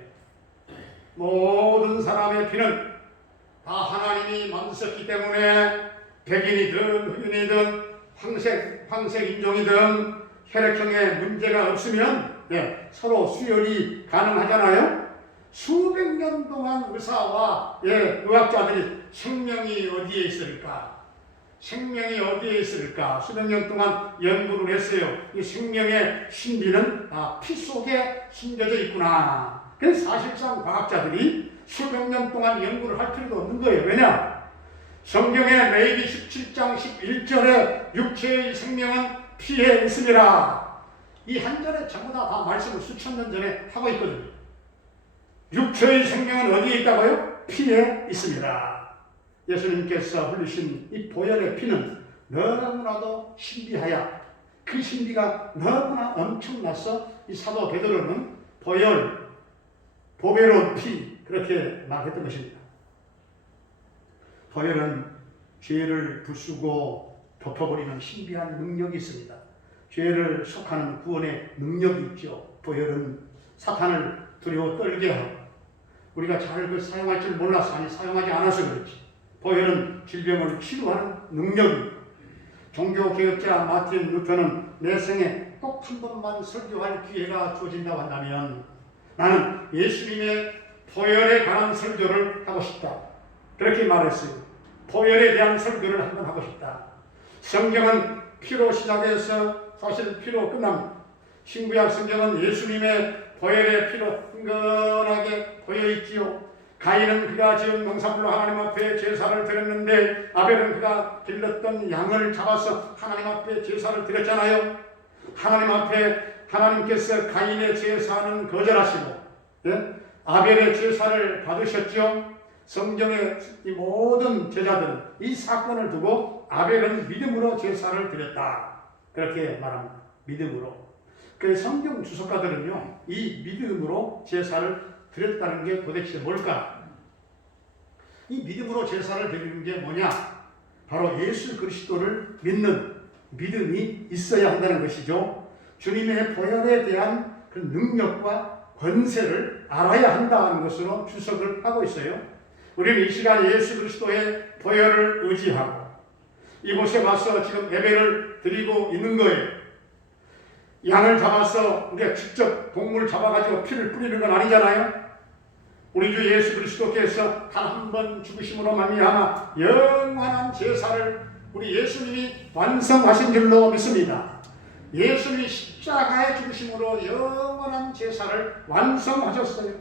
모든 사람의 피는 다 하나님이 만드셨기 때문에 백인이든 흑인이든 황색 인종이든 혈액형에 문제가 없으면 서로 수혈이 가능하잖아요. 수백 년 동안 의사와 의학자들이 생명이 어디에 있을까? 생명이 어디에 있을까? 수백 년 동안 연구를 했어요. 이 생명의 신비는 피 속에 숨겨져 있구나. 그래서 사실상 과학자들이 수백 년 동안 연구를 할 필요도 없는 거예요. 왜냐? 성경의 레위기 17장 11절에 육체의 생명은 피에 있습니다. 이 한 절에 전부 다 말씀을 수천 년 전에 하고 있거든요. 육체의 생명은 어디에 있다고요? 피에 있습니다. 예수님께서 흘리신 이 보혈의 피는 너무나도 신비하여 그 신비가 너무나 엄청나서 이 사도 베드로는 보혈, 보배로운 피 그렇게 말했던 것입니다. 보혈은 죄를 부수고 덮어버리는 신비한 능력이 있습니다. 죄를 속하는 구원의 능력이 있죠. 보혈은 사탄을 두려워 떨게 하고 우리가 잘 사용할 줄 몰라서 아니 사용하지 않아서 그렇지. 보혈은 질병을 치료하는 능력이 종교개혁자 마틴 루터는 내 생에 꼭 한 번만 설교할 기회가 주어진다고 한다면 나는 예수님의 보혈에 관한 설교를 하고 싶다. 그렇게 말했어요. 보혈에 대한 설교를 한번 하고 싶다. 성경은 피로 시작해서 사실 피로 끝납니다. 신구약 성경은 예수님의 보혈의 피로 흥건하게 보여있지요. 가인은 그가 지은 농사물로 하나님 앞에 제사를 드렸는데 아벨은 그가 길렀던 양을 잡아서 하나님 앞에 제사를 드렸잖아요. 하나님 앞에 하나님께서 가인의 제사는 거절하시고 아벨의 제사를 받으셨죠. 성경의 이 모든 제자들은 이 사건을 두고 아벨은 믿음으로 제사를 드렸다. 그렇게 말합니다. 믿음으로. 그 성경 주석가들은요, 이 믿음으로 제사를 드렸다는 게 도대체 뭘까? 이 믿음으로 제사를 드리는 게 뭐냐? 바로 예수 그리스도를 믿는 믿음이 있어야 한다는 것이죠. 주님의 보혈에 대한 그 능력과 권세를 알아야 한다는 것으로 주석을 하고 있어요. 우리는 이 시간 예수 그리스도의 보혈을 의지하고 이곳에 와서 지금 예배를 드리고 있는 거예요. 양을 잡아서 우리가 직접 동물 잡아가지고 피를 뿌리는 건 아니잖아요. 우리 주 예수 그리스도께서 단 한 번 죽으심으로 말미암아 영원한 제사를 우리 예수님이 완성하신 줄로 믿습니다. 예수님이 십자가에 죽으심으로 영원한 제사를 완성하셨어요.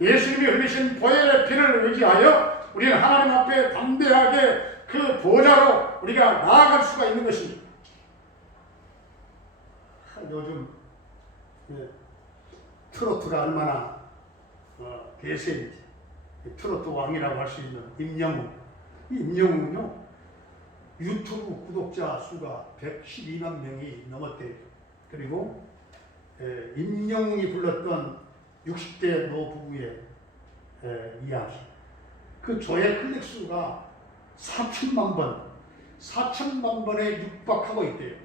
예수님이 흘리신 보혈의 피를 의지하여 우리는 하나님 앞에 담대하게 그 보좌로 우리가 나아갈 수가 있는 것입니다. 요즘 트로트가 얼마나 대세인지 트로트 왕이라고 할 수 있는 임영웅. 이 임영웅은요 유튜브 구독자 수가 112만 명이 넘었대요. 그리고 임영웅이 불렀던 60대 노부부의 이야기 그 조회 클릭 수가 4천만 번에 육박하고 있대요.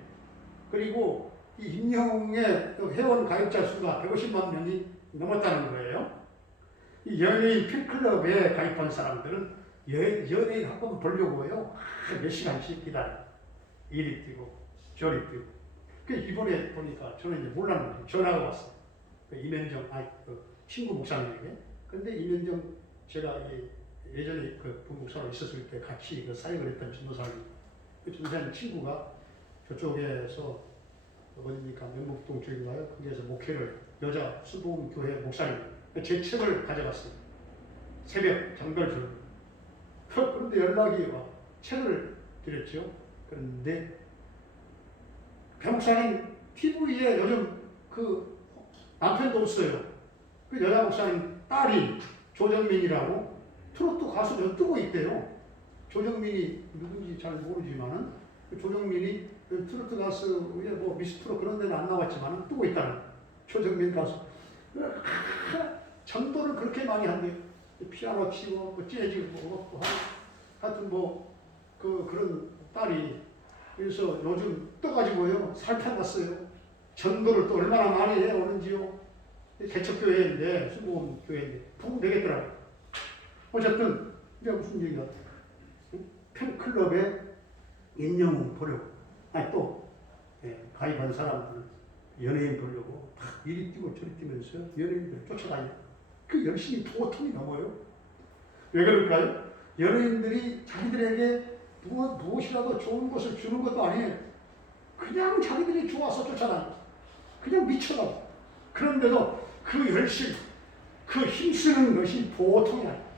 그리고 이 임영웅의 회원 가입자 수가 150만 명이 넘었다는 거예요. 이 연예인 팬클럽에 가입한 사람들은 연예인 한 번 보려고요 몇 시간씩 기다려. 이리 뛰고 저리 뛰고. 그 이번에 보니까 저는 이제 몰랐는데 전화가 왔어요. 그 이면정 친구 목사님에게. 근데 이면정 제가 예전에 그 부목사로 있었을 때 같이 그 사역을 했던 전도사님. 그 전도사님 친구가 저쪽에서 어디니까 명목동 쪽인가요? 거기에서 목회를 여자 수봉교회 목사님 제 책을 가져갔어요. 새벽 장별들. 그런데 연락이 와 책을 드렸죠. 그런데 배 목사님 TV에 요즘 그 남편도 없어요. 그 여자 목사님 딸이 조정민이라고 트로트 가수를 뜨고 있대요. 조정민이 누군지 잘 모르지만은 그 조정민이 그 트로트 가수에 뭐 미스트로 그런 데는 안 나왔지만 뜨고 있다는 조정민 가수. 전도를 그렇게 많이 한대요. 피아노 치고 뭐 재즈 뭐 하여튼 뭐 그런 딸이 그래서 요즘 떠가지고요 살펴봤어요. 전도를 또 얼마나 많이 해 오는지요. 개척교회인데 수보교회인데 부흥 되겠더라고. 어쨌든 이게 무슨 얘기야? 팬클럽에 임영웅 보려고 아니 또 가입한 사람들은 연예인 보려고 막 이리 뛰고 저리 뛰면서 연예인들 쫓아다니고 그 열심히 보통이 넘어요. 왜 그럴까요? 연예인들이 자기들에게 무엇이라도 좋은 것을 주는 것도 아니에요. 그냥 자기들이 좋아서 쫓아다니고 그냥 미쳐가고 그런데도 그 열심, 그 힘쓰는 것이 보통이 아니에요.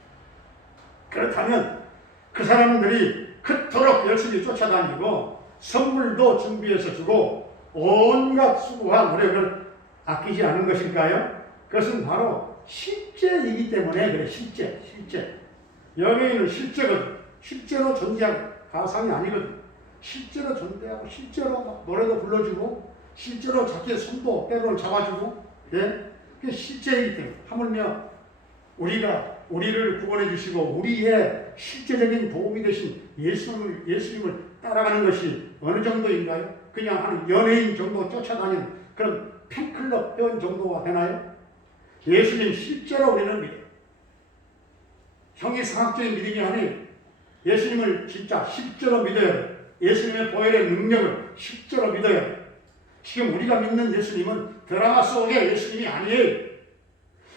그렇다면 그 사람들이 그토록 열심히 쫓아다니고 선물도 준비해서 주고 온갖 수고와 노력을 아끼지 않은 것일까요? 그것은 바로 실제이기 때문에 그래. 실제. 연예인은 실제거든. 실제로 존재하고 가상이 아니거든. 실제로 존재하고 실제로 노래도 불러주고 실제로 자기의 손도 때로는 잡아주고 그게 실제이기 때문에 하물며 우리를 구원해 주시고 우리의 실제적인 도움이 되신 예수님을 따라가는 것이 어느 정도인가요? 그냥 한 연예인 정도 쫓아다니는 그런 팬클럽 회원 정도가 되나요? 예수님 실제로 우리는 믿어요. 형이상학적인 믿음이 아니에요. 예수님을 진짜 실제로 믿어야 돼요. 예수님의 보혈의 능력을 실제로 믿어야 돼요. 지금 우리가 믿는 예수님은 드라마 속의 예수님이 아니에요.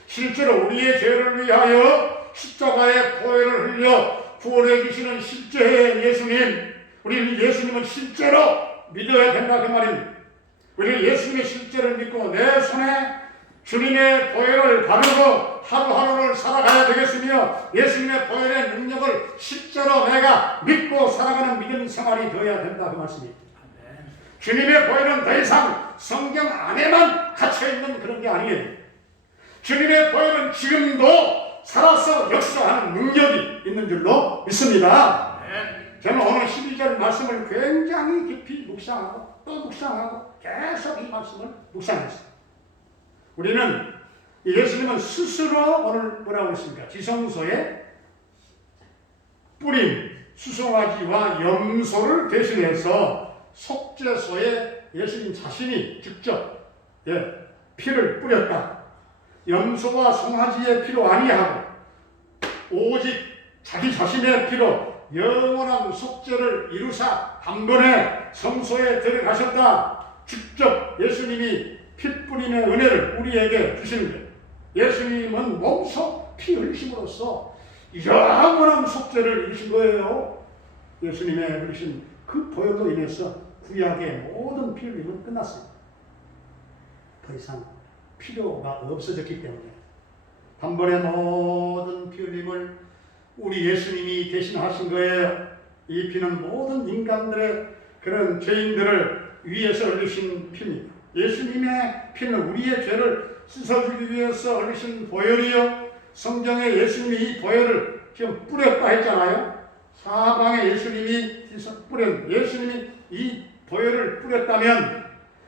실제로 우리의 죄를 위하여 십자가의 보혈을 흘려 구원해 주시는 실제의 예수님, 우리는 예수님을 실제로 믿어야 된다 그 말입니다. 우리는 예수님의 실제를 믿고 내 손에 주님의 보혈을 바르고 하루하루를 살아가야 되겠으며 예수님의 보혈의 능력을 실제로 내가 믿고 살아가는 믿음 생활이 되어야 된다 그 말씀입니다. 주님의 보혈은 더 이상 성경 안에만 갇혀있는 그런 게 아니에요. 주님의 보혈은 지금도 살아서 역사하는 능력이 있는 줄로 믿습니다. 저는 오늘 12절 말씀을 굉장히 깊이 묵상하고 또 묵상하고 계속 이 말씀을 묵상했어요. 우리는 예수님은 스스로 오늘 뭐라고 했습니까? 지성소에 뿌린 수송아지와 염소를 대신해서 속죄소에 예수님 자신이 직접 피를 뿌렸다. 염소와 송아지의 피로 아니하고 오직 자기 자신의 피로 영원한 속죄를 이루사 단번에 성소에 들어가셨다. 직접 예수님이 피 뿌림의 은혜를 우리에게 주시는 거예요. 예수님은 몸소 피 흘리심으로써 영원한 속죄를 이루신 거예요. 예수님의 흘리신 그 보혈로 인해서 구약의 모든 피 흘림은 끝났어요. 더 이상 필요가 없어졌기 때문에 단번에 모든 피 흘림을 우리 예수님이 대신하신 거예요. 이 피는 모든 인간들의 그런 죄인들을 위해서 흘리신 피입니다. 예수님의 피는 우리의 죄를 씻어주기 위해서 흘리신 보혈이요. 성경에 예수님이 이 보혈을 지금 뿌렸다 했잖아요. 사방에 예수님이 이 보혈을 뿌렸다면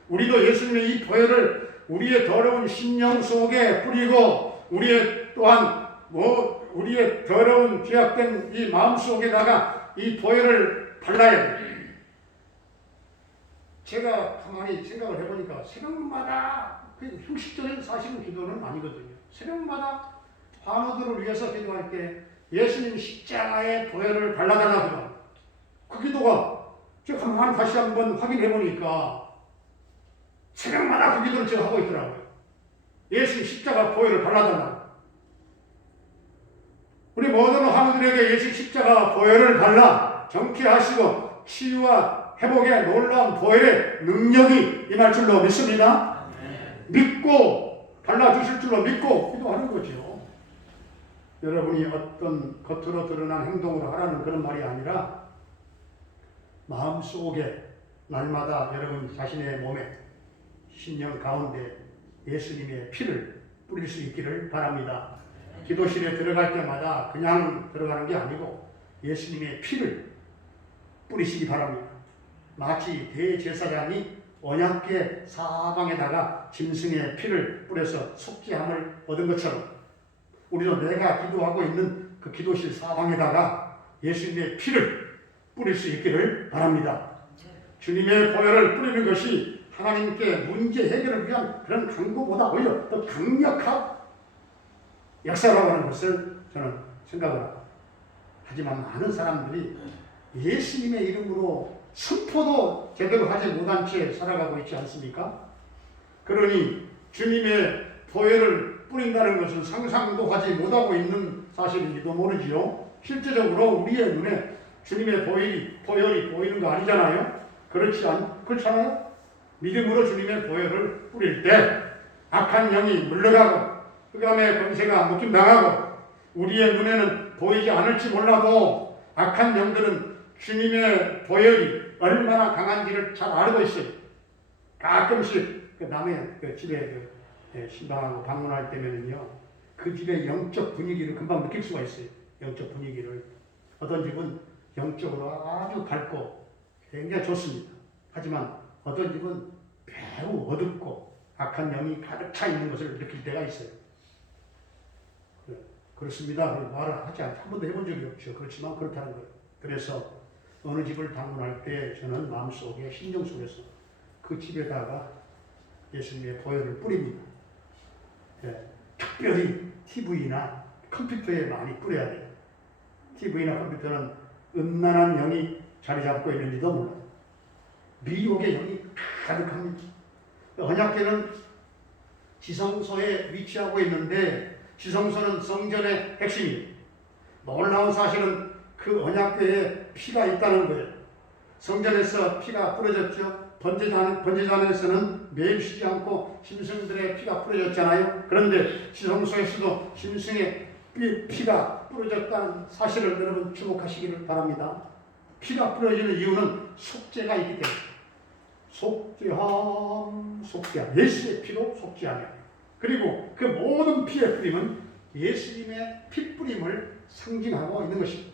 우리도 예수님의 이 보혈을 우리의 더러운 심령 속에 뿌리고 우리의 더러운 죄악된 이 마음 속에다가 이 보혈을 발라야 돼요. 제가 가만히 생각을 해보니까 새벽마다 형식적인 사실은 기도는 아니거든요. 새벽마다 환우들을 위해서 기도할 때 예수님 십자가에 보혈을 발라달라고 그 기도가 제가 가만히 다시 한번 확인해보니까 새벽마다 그 기도를 제가 하고 있더라고요. 예수님 십자가 보혈을 발라달라고. 우리 모든 환우들에게 예수 십자가 보혈을 발라 정케하시고 치유와 회복의 놀라운 보혈의 능력이 임할 줄로 믿습니다. 믿고 발라주실 줄로 믿고 기도하는 거죠. 여러분이 어떤 겉으로 드러난 행동으로 하라는 그런 말이 아니라 마음속에 날마다 여러분 자신의 몸에 신령 가운데 예수님의 피를 뿌릴 수 있기를 바랍니다. 기도실에 들어갈 때마다 그냥 들어가는 게 아니고 예수님의 피를 뿌리시기 바랍니다. 마치 대제사장이 언약궤 사방에다가 짐승의 피를 뿌려서 속죄함을 얻은 것처럼 우리도 내가 기도하고 있는 그 기도실 사방에다가 예수님의 피를 뿌릴 수 있기를 바랍니다. 주님의 보혈을 뿌리는 것이 하나님께 문제 해결을 위한 그런 강구보다 오히려 더 강력한 역사라고 하는 것을 저는 생각을 합니다. 하지만 많은 사람들이 예수님의 이름으로 선포도 제대로 하지 못한 채 살아가고 있지 않습니까? 그러니 주님의 보혈을 뿌린다는 것은 상상도 하지 못하고 있는 사실인지도 모르지요. 실제적으로 우리의 눈에 주님의 보혈이 보이는 거 아니잖아요. 그렇잖아요. 믿음으로 주님의 보혈을 뿌릴 때 악한 영이 물러가고 흑암의 권세가 묶임당하고 우리의 눈에는 보이지 않을지 몰라도 악한 영들은 주님의 보혈이 얼마나 강한지를 잘 알고 있어요. 가끔씩 남의 집에 신방하고 방문할 때면은요, 그 집의 영적 분위기를 금방 느낄 수가 있어요. 영적 분위기를. 어떤 집은 영적으로 아주 밝고 굉장히 좋습니다. 하지만 어떤 집은 매우 어둡고 악한 영이 가득 차 있는 것을 느낄 때가 있어요. 그렇습니다. 말을 하지 않고 한 번도 해본 적이 없죠. 그렇지만 그렇다는 거예요. 그래서 어느 집을 방문할 때 저는 마음속에 심정 속에서 그 집에다가 예수님의 보혈을 뿌립니다. 특별히 TV나 컴퓨터에 많이 뿌려야 돼요. TV나 컴퓨터는 음란한 영이 자리 잡고 있는지도 몰라요. 미혹의 영이 가득합니다. 언약궤는 지성소에 위치하고 있는데 지성소는 성전의 핵심이에요. 놀라운 사실은 그 언약궤에 피가 있다는 거예요. 성전에서 피가 뿌려졌죠. 번제단에서는 매일 쉬지 않고 짐승들의 피가 뿌려졌잖아요. 그런데 지성소에서도 짐승의 피가 뿌려졌다는 사실을 여러분 주목하시기를 바랍니다. 피가 뿌려지는 이유는 속죄가 있기 때문에. 속죄함. 예수의 피로 속죄하며. 그리고 그 모든 피의 뿌림은 예수님의 피 뿌림을 상징하고 있는 것입니다.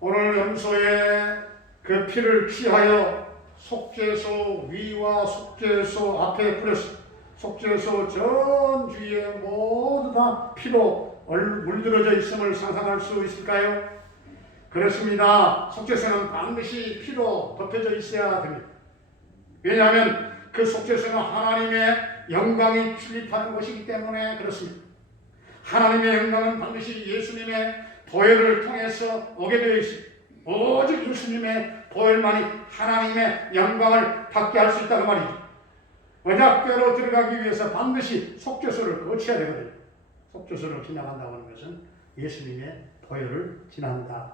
오늘 염소에 그 피를 취하여 속죄소 위와 속죄소 앞에 뿌렸습니다. 속죄소 전 주위에 모두 다 피로 물들어져 있음을 상상할 수 있을까요? 그렇습니다. 속죄소는 반드시 피로 덮여져 있어야 됩니다. 왜냐하면 그 속죄소는 하나님의 영광이 출입하는 것이기 때문에 그렇습니다. 하나님의 영광은 반드시 예수님의 보혈을 통해서 오게 되어 있습니다. 오직 예수님의 보혈만이 하나님의 영광을 받게 할 수 있다고 말이죠. 언약궤로 들어가기 위해서 반드시 속죄소를 거쳐야 되거든요. 속죄소를 지나간다고 하는 것은 예수님의 보혈을 지난다.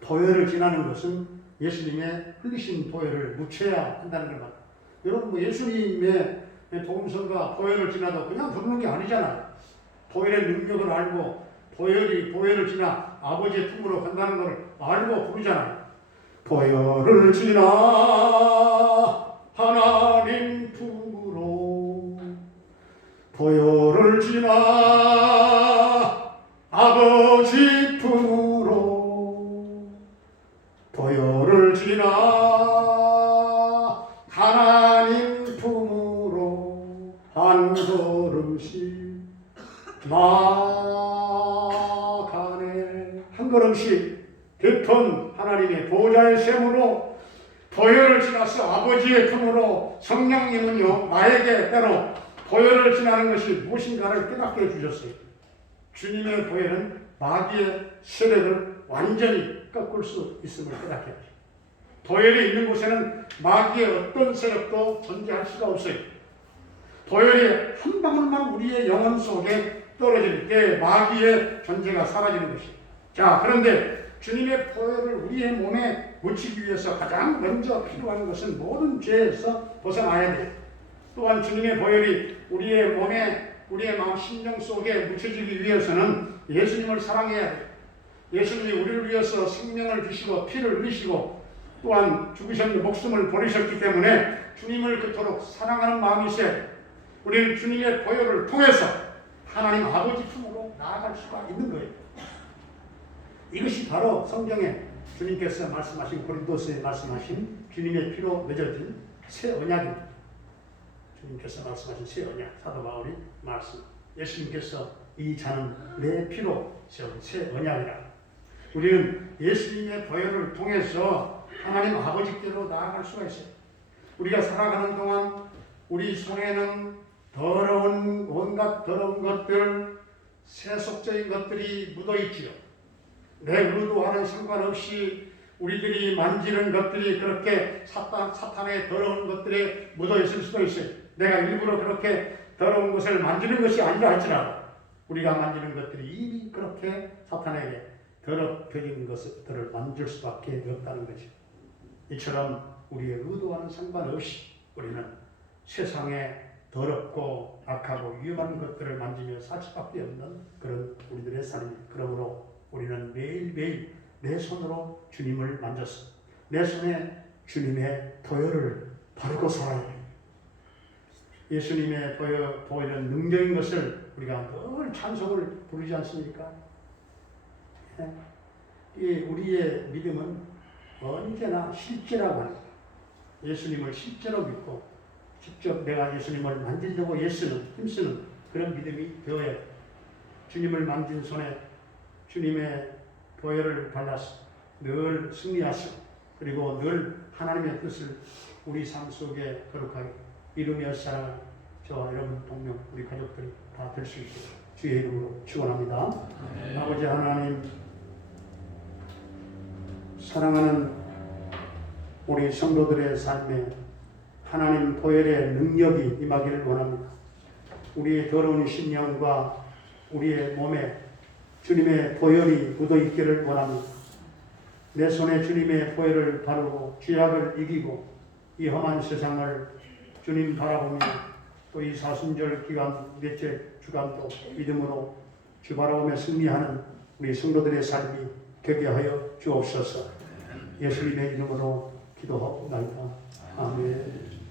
보혈을 지나는 것은 예수님의 흘리신 보혈을 묻혀야 한다는 걸 말합니다. 여러분, 예수님의 복음서가 보혈을 지나도 그냥 부르는 게 아니잖아요. 보혈의 능력을 알고 보혈을 지나 아버지의 품으로 간다는 걸 알고 부르잖아요. 보혈을 지나 하나님 품으로, 보혈을 지나 아버지 품으로, 보혈을 지나 하나님 품으로 한 걸음씩 나가네. 한 걸음씩 깊은 하나님의 보좌의 샘으로 보혈을 지나서 아버지의 품으로. 성령님은요, 나에게 때로 보혈을 지나는 것이 무엇인가를 깨닫게 해주셨어요. 주님의 보혈은 마귀의 세력을 완전히 꺾을 수 있음을 깨닫게 하죠. 보혈이 있는 곳에는 마귀의 어떤 세력도 존재할 수가 없어요. 보혈이 한 방울만 우리의 영혼 속에 떨어질 때 마귀의 존재가 사라지는 것이에요. 자, 그런데 주님의 보혈을 우리의 몸에 묻히기 위해서 가장 먼저 필요한 것은 모든 죄에서 벗어나야 돼요. 또한 주님의 보혈이 우리의 몸에, 우리의 마음, 심령 속에 묻혀지기 위해서는 예수님을 사랑해야 돼요. 예수님이 우리를 위해서 생명을 주시고 피를 흘리시고 또한 죽으셨는 목숨을 버리셨기 때문에 주님을 그토록 사랑하는 마음이 있어요. 우리는 주님의 보혈을 통해서 하나님 아버지 품으로 나아갈 수가 있는 거예요. 이것이 바로 성경에 주님께서 말씀하신, 고린도서에 말씀하신 주님의 피로 맺어진 새 언약입니다. 주님께서 말씀하신 새 언약, 사도 바울이 말씀. 예수님께서 이 잔은 내 피로 세운 새 언약이라. 우리는 예수님의 보혈을 통해서 하나님 아버지께로 나아갈 수가 있어요. 우리가 살아가는 동안 우리 손에는 온갖 더러운 것들, 세속적인 것들이 묻어있지요. 내 의도와는 상관없이 우리들이 만지는 것들이 그렇게 사탄의 더러운 것들에 묻어 있을 수도 있어요. 내가 일부러 그렇게 더러운 것을 만지는 것이 아니라 할지라도 우리가 만지는 것들이 이미 그렇게 사탄에게 더럽혀진 것들을 만질 수밖에 없다는 거죠. 이처럼 우리의 의도와는 상관없이 우리는 세상에 더럽고 악하고 위험한 것들을 만지며 살 수밖에 없는 그런 우리들의 삶입니다. 그러므로 우리는 매일매일 내 손으로 주님을 만져서 내 손에 주님의 보혈을 바르고 살아야 해요. 예수님의 보혈은 능력인 것을 우리가 늘 찬송을 부르지 않습니까? 우리의 믿음은 언제나 실제라고 합니다. 예수님을 실제로 믿고 직접 내가 예수님을 만지려고 힘쓰는 그런 믿음이 되어야 해요. 주님을 만진 손에 주님의 보혈을 발라서 늘 승리하시고 그리고 늘 하나님의 뜻을 우리 삶 속에 거룩하게 이루며 살아가는 저와 여러분 동료 우리 가족들이 다 될 수 있게 주의 이름으로 축원합니다. 아버지 하나님, 사랑하는 우리 성도들의 삶에 하나님 보혈의 능력이 임하기를 원합니다. 우리의 더러운 심령과 우리의 몸에 주님의 보혈이 묻어있기를 원합니다. 내 손에 주님의 보혈을 바르고 죄악을 이기고 이 험한 세상을 주님 바라보며 또 이 사순절 기간 넷째 주간도 믿음으로 주 바라보며 승리하는 우리 성도들의 삶이 되게 하여 주옵소서. 예수님의 이름으로 기도하옵나이다. 아멘.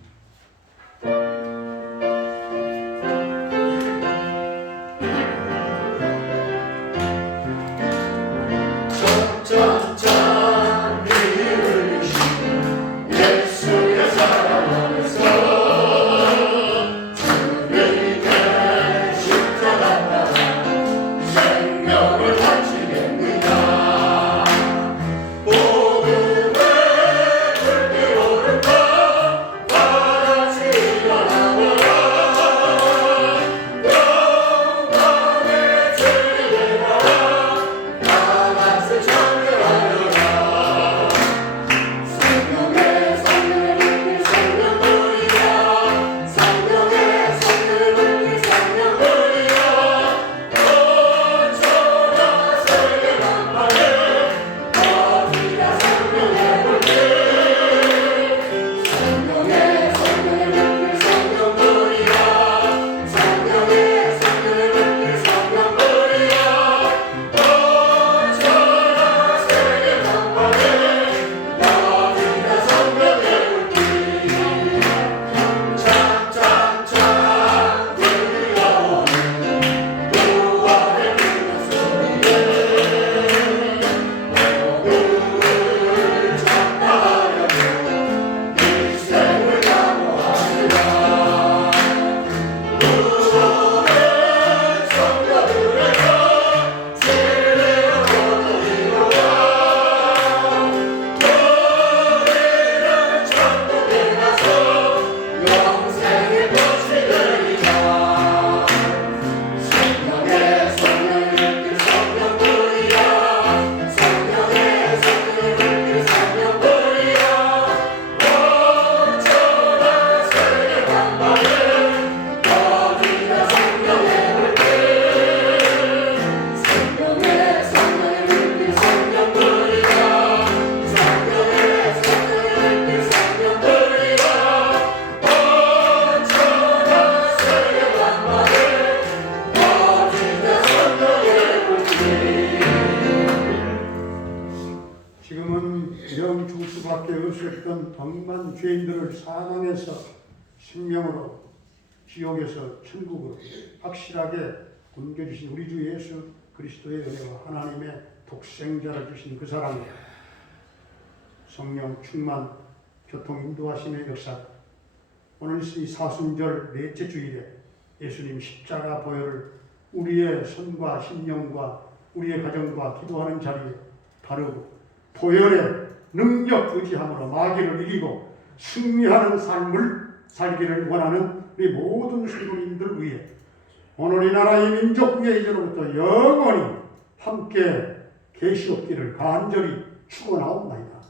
억만 죄인들을 사망해서 생명으로 지옥에서 천국으로 확실하게 옮겨주신 우리 주 예수 그리스도의 은혜와 하나님의 독생자를 주신 그 사랑과 성령 충만 교통 인도하심의 역사, 오늘 이 사순절 넷째 주일에 예수님 십자가 보혈을 우리의 손과 심령과 우리의 가정과 기도하는 자리에 바르고 보혈의 능력 의지함으로 마귀를 이기고 승리하는 삶을 살기를 원하는 우리 모든 성도님들 위해 오늘 이 나라의 민족 위에 이제로부터 영원히 함께 계시옵기를 간절히 축원하옵나이다.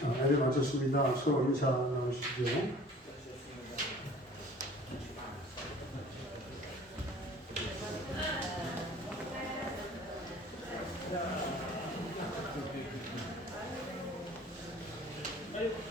자, 예배 마쳤습니다. 서로 인사 나누시죠. 아이고.